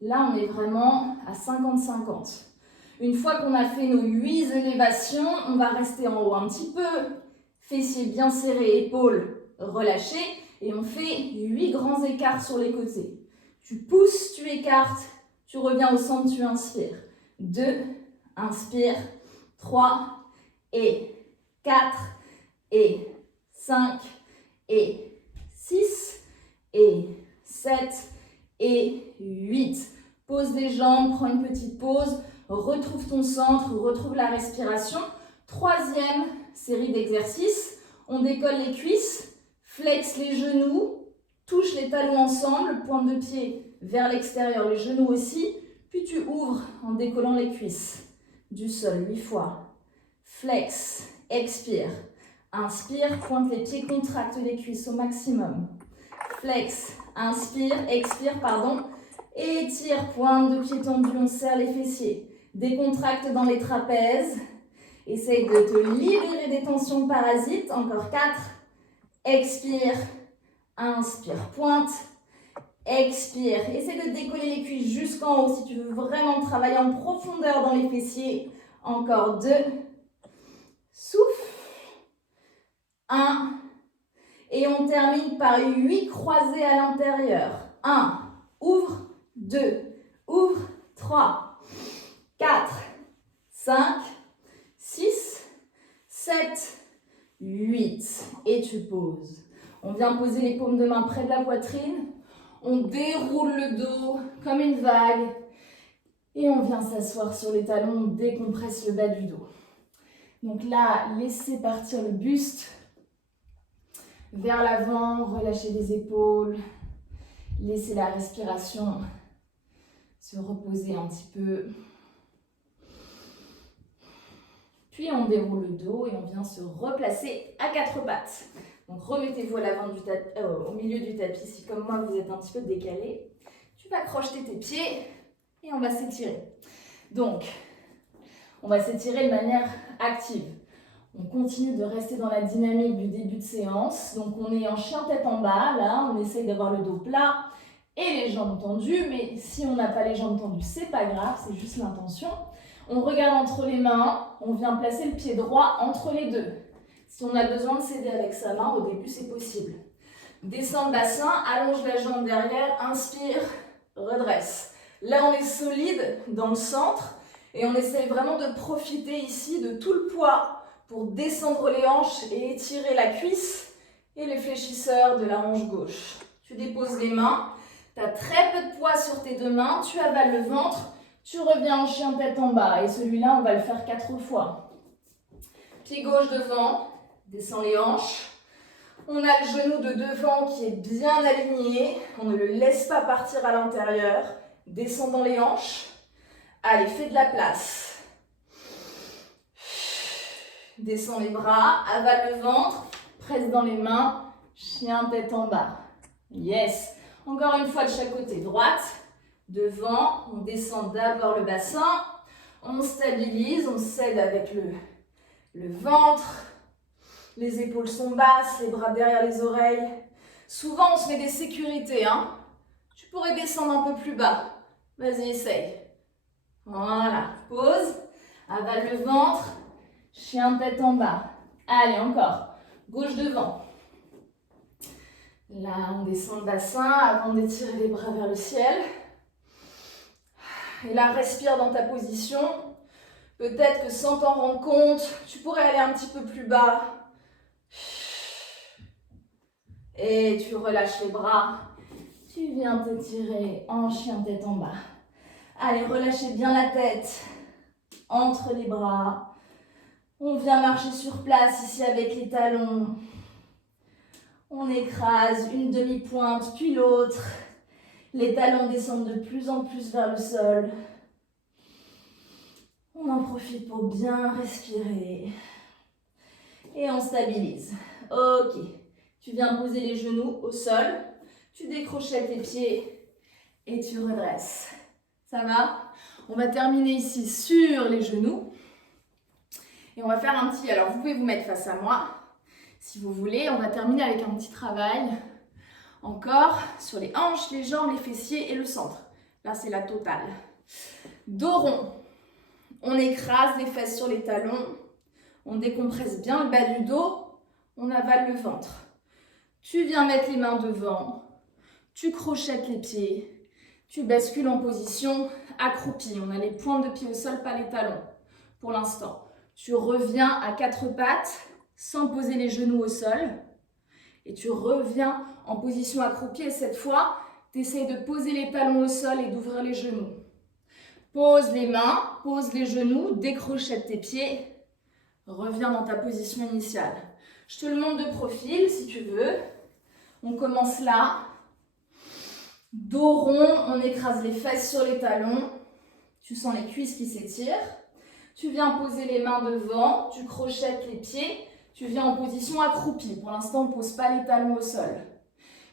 Là, on est vraiment à 50-50. Une fois qu'on a fait nos 8 élévations, on va rester en haut un petit peu. Fessiers bien serrés, épaules relâchées. Et on fait 8 grands écarts sur les côtés. Tu pousses, tu écartes, tu reviens au centre, tu inspires. 2, inspire, 3 et 4 et 5 et 6 et 7 et 8. Pose les jambes, prends une petite pause, retrouve ton centre, retrouve la respiration. Troisième série d'exercices, on décolle les cuisses, flex les genoux, touche les talons ensemble, pointe de pied vers l'extérieur, les genoux aussi, puis tu ouvres en décollant les cuisses du sol 8 fois. Flex, expire, inspire, pointe les pieds, contracte les cuisses au maximum. Flex, inspire, expire, pardon, étire, pointe de pied tendue, on serre les fessiers. Décontracte dans les trapèzes. Essaye de te libérer des tensions parasites. Encore 4. Expire. Inspire. Pointe. Expire. Essaye de décoller les cuisses jusqu'en haut si tu veux vraiment travailler en profondeur dans les fessiers. Encore 2. Souffle. 1. Et on termine par 8 croisés à l'intérieur. 1. Ouvre. 2. Ouvre. 3. 4. 5. 6, 7, 8. Et tu poses. On vient poser les paumes de main près de la poitrine. On déroule le dos comme une vague. Et on vient s'asseoir sur les talons. On décompresse le bas du dos. Donc là, laissez partir le buste vers l'avant. Relâchez les épaules. Laissez la respiration se reposer un petit peu. Puis on déroule le dos et on vient se replacer à 4 pattes. Donc remettez-vous à l'avant du tapis, au milieu du tapis. Si comme moi vous êtes un petit peu décalé, tu vas crocheter tes pieds et on va s'étirer. Donc, on va s'étirer de manière active. On continue de rester dans la dynamique du début de séance. Donc on est en chien tête en bas, là, on essaye d'avoir le dos plat et les jambes tendues. Mais si on n'a pas les jambes tendues, c'est pas grave, c'est juste l'intention. On regarde entre les mains, on vient placer le pied droit entre les deux. Si on a besoin de s'aider avec sa main, au début c'est possible. Descends le bassin, allonge la jambe derrière, inspire, redresse. Là on est solide dans le centre et on essaye vraiment de profiter ici de tout le poids pour descendre les hanches et étirer la cuisse et les fléchisseurs de la hanche gauche. Tu déposes les mains, tu as très peu de poids sur tes deux mains, tu avales le ventre. Tu reviens en chien tête en bas et celui-là, on va le faire 4 fois. Pied gauche devant, descend les hanches. On a le genou de devant qui est bien aligné. On ne le laisse pas partir à l'intérieur. Descendant les hanches. Allez, fais de la place. Descends les bras, avale le ventre, presse dans les mains, chien tête en bas. Yes. Encore une fois de chaque côté, droite. Devant, on descend d'abord le bassin, on stabilise, on s'aide avec le ventre, les épaules sont basses, les bras derrière les oreilles. Souvent, on se met des sécurités, hein. Tu pourrais descendre un peu plus bas. Vas-y, essaye. Voilà, pause, avale le ventre, chien tête en bas. Allez, encore, gauche devant. Là, on descend le bassin avant d'étirer les bras vers le ciel. Et là, respire dans ta position. Peut-être que sans t'en rendre compte, tu pourrais aller un petit peu plus bas. Et tu relâches les bras. Tu viens t'étirer en chien tête en bas. Allez, relâchez bien la tête entre les bras. On vient marcher sur place ici avec les talons. On écrase une demi-pointe puis l'autre. Les talons descendent de plus en plus vers le sol. On en profite pour bien respirer. Et on stabilise. Ok. Tu viens poser les genoux au sol. Tu décrochettes tes pieds et tu redresses. Ça va? On va terminer ici sur les genoux. Et on va faire un petit... Alors, vous pouvez vous mettre face à moi si vous voulez. On va terminer avec un petit travail. Encore sur les hanches, les jambes, les fessiers et le centre. Là, c'est la totale. Dos rond. On écrase les fesses sur les talons. On décompresse bien le bas du dos. On avale le ventre. Tu viens mettre les mains devant. Tu crochettes les pieds. Tu bascules en position accroupie. On a les pointes de pied au sol, pas les talons. Pour l'instant. Tu reviens à 4 pattes sans poser les genoux au sol. Et tu reviens en position accroupie et cette fois, tu essayes de poser les talons au sol et d'ouvrir les genoux. Pose les mains, pose les genoux, décrochette tes pieds. Reviens dans ta position initiale. Je te le montre de profil si tu veux. On commence là. Dos rond, on écrase les fesses sur les talons. Tu sens les cuisses qui s'étirent. Tu viens poser les mains devant, tu crochettes les pieds. Tu viens en position accroupie. Pour l'instant, on ne pose pas les talons au sol.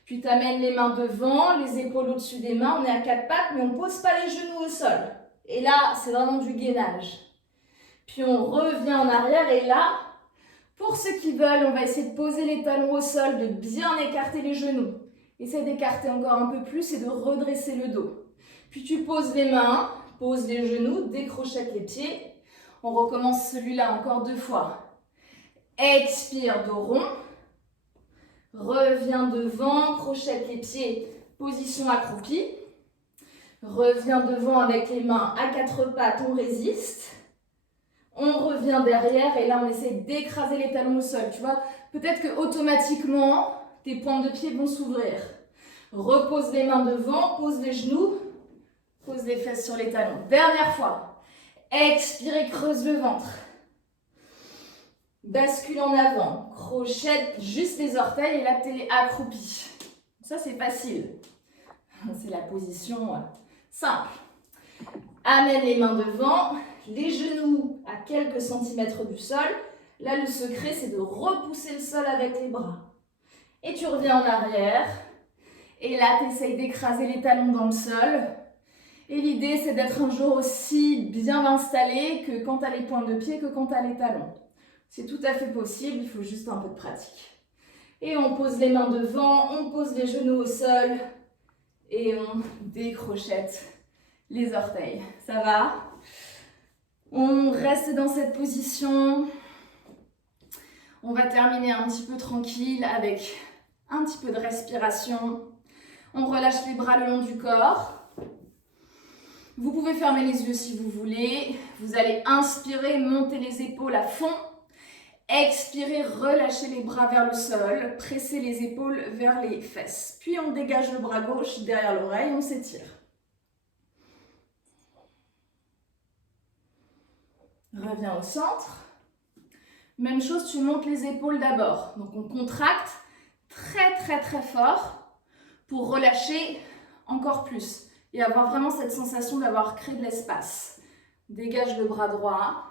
Puis tu amènes les mains devant, les épaules au-dessus des mains. On est à quatre pattes, mais on ne pose pas les genoux au sol. Et là, c'est vraiment du gainage. Puis on revient en arrière et là, pour ceux qui veulent, on va essayer de poser les talons au sol, de bien écarter les genoux. Essaye d'écarter encore un peu plus et de redresser le dos. Puis tu poses les mains, pose les genoux, décrochette les pieds. On recommence celui-là encore 2 fois. Expire, dos rond. Reviens devant, crochette les pieds, position accroupie. Reviens devant avec les mains à 4 pattes, on résiste. On revient derrière et là on essaie d'écraser les talons au sol. Tu vois, peut-être que automatiquement tes pointes de pied vont s'ouvrir. Repose les mains devant, pose les genoux, pose les fesses sur les talons. Dernière fois. Expire, creuse le ventre. Bascule en avant. Crochette juste les orteils et là tu es accroupi. Ça c'est facile. C'est la position simple. Amène les mains devant, les genoux à quelques centimètres du sol. Là, le secret, c'est de repousser le sol avec les bras. Et tu reviens en arrière. Et là, tu essayes d'écraser les talons dans le sol. Et l'idée, c'est d'être un jour aussi bien installé que quand tu as les pointes de pied que quand tu as les talons. C'est tout à fait possible, il faut juste un peu de pratique. Et on pose les mains devant, on pose les genoux au sol. Et on décrochette les orteils. Ça va? On reste dans cette position. On va terminer un petit peu tranquille avec un petit peu de respiration. On relâche les bras le long du corps. Vous pouvez fermer les yeux si vous voulez. Vous allez inspirer, monter les épaules à fond. Expirer, relâcher les bras vers le sol. Presser les épaules vers les fesses. Puis on dégage le bras gauche derrière l'oreille, on s'étire. Reviens au centre. Même chose, tu montes les épaules d'abord. Donc on contracte très fort pour relâcher encore plus et avoir vraiment cette sensation d'avoir créé de l'espace. Dégage le bras droit.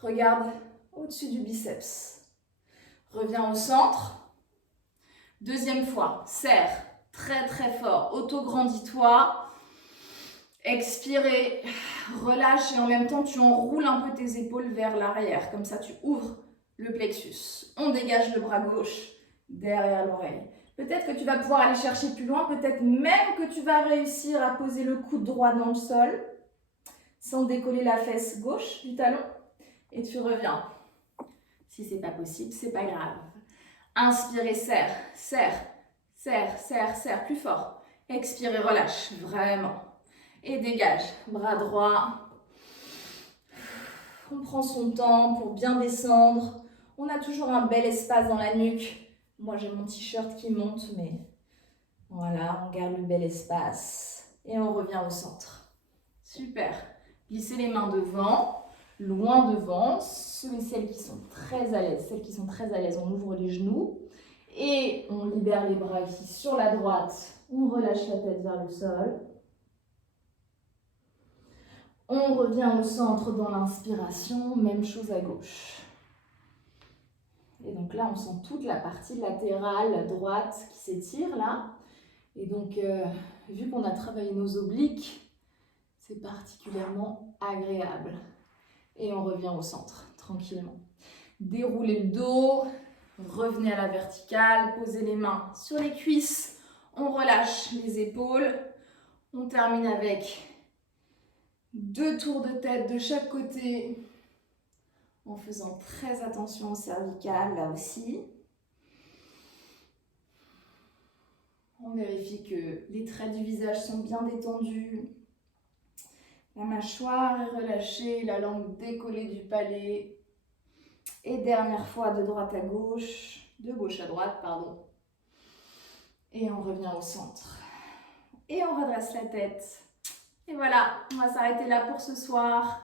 Regarde au-dessus du biceps. Reviens au centre. Deuxième fois, serre très fort. Auto-grandis-toi. Expirez, relâche et en même temps tu enroules un peu tes épaules vers l'arrière. Comme ça tu ouvres le plexus. On dégage le bras gauche derrière l'oreille. Peut-être que tu vas pouvoir aller chercher plus loin, peut-être même que tu vas réussir à poser le coude droit dans le sol sans décoller la fesse gauche du talon. Et tu reviens. Si c'est pas possible, c'est pas grave. Inspirez, serre, serre, serre, serre, serre, plus fort. Expirez, relâche, vraiment. Et dégage, bras droit. On prend son temps pour bien descendre. On a toujours un bel espace dans la nuque. Moi, j'ai mon t-shirt qui monte, mais voilà, on garde le bel espace. Et on revient au centre. Super. Glissez les mains devant, loin devant. Ceux et celles qui sont très à l'aise. Celles qui sont très à l'aise, on ouvre les genoux. Et on libère les bras ici sur la droite. On relâche la tête vers le sol. On revient au centre dans l'inspiration, même chose à gauche. Et donc là, on sent toute la partie latérale droite qui s'étire là. Et donc, vu qu'on a travaillé nos obliques, c'est particulièrement agréable. Et on revient au centre, tranquillement. Déroulez le dos, revenez à la verticale, posez les mains sur les cuisses. On relâche les épaules. On termine avec 2 tours de tête de chaque côté, en faisant très attention au cervical, là aussi. On vérifie que les traits du visage sont bien détendus. La mâchoire est relâchée, la langue décollée du palais. Et dernière fois, de droite à gauche. de gauche à droite, pardon. Et on revient au centre. Et on redresse la tête. Et voilà, on va s'arrêter là pour ce soir.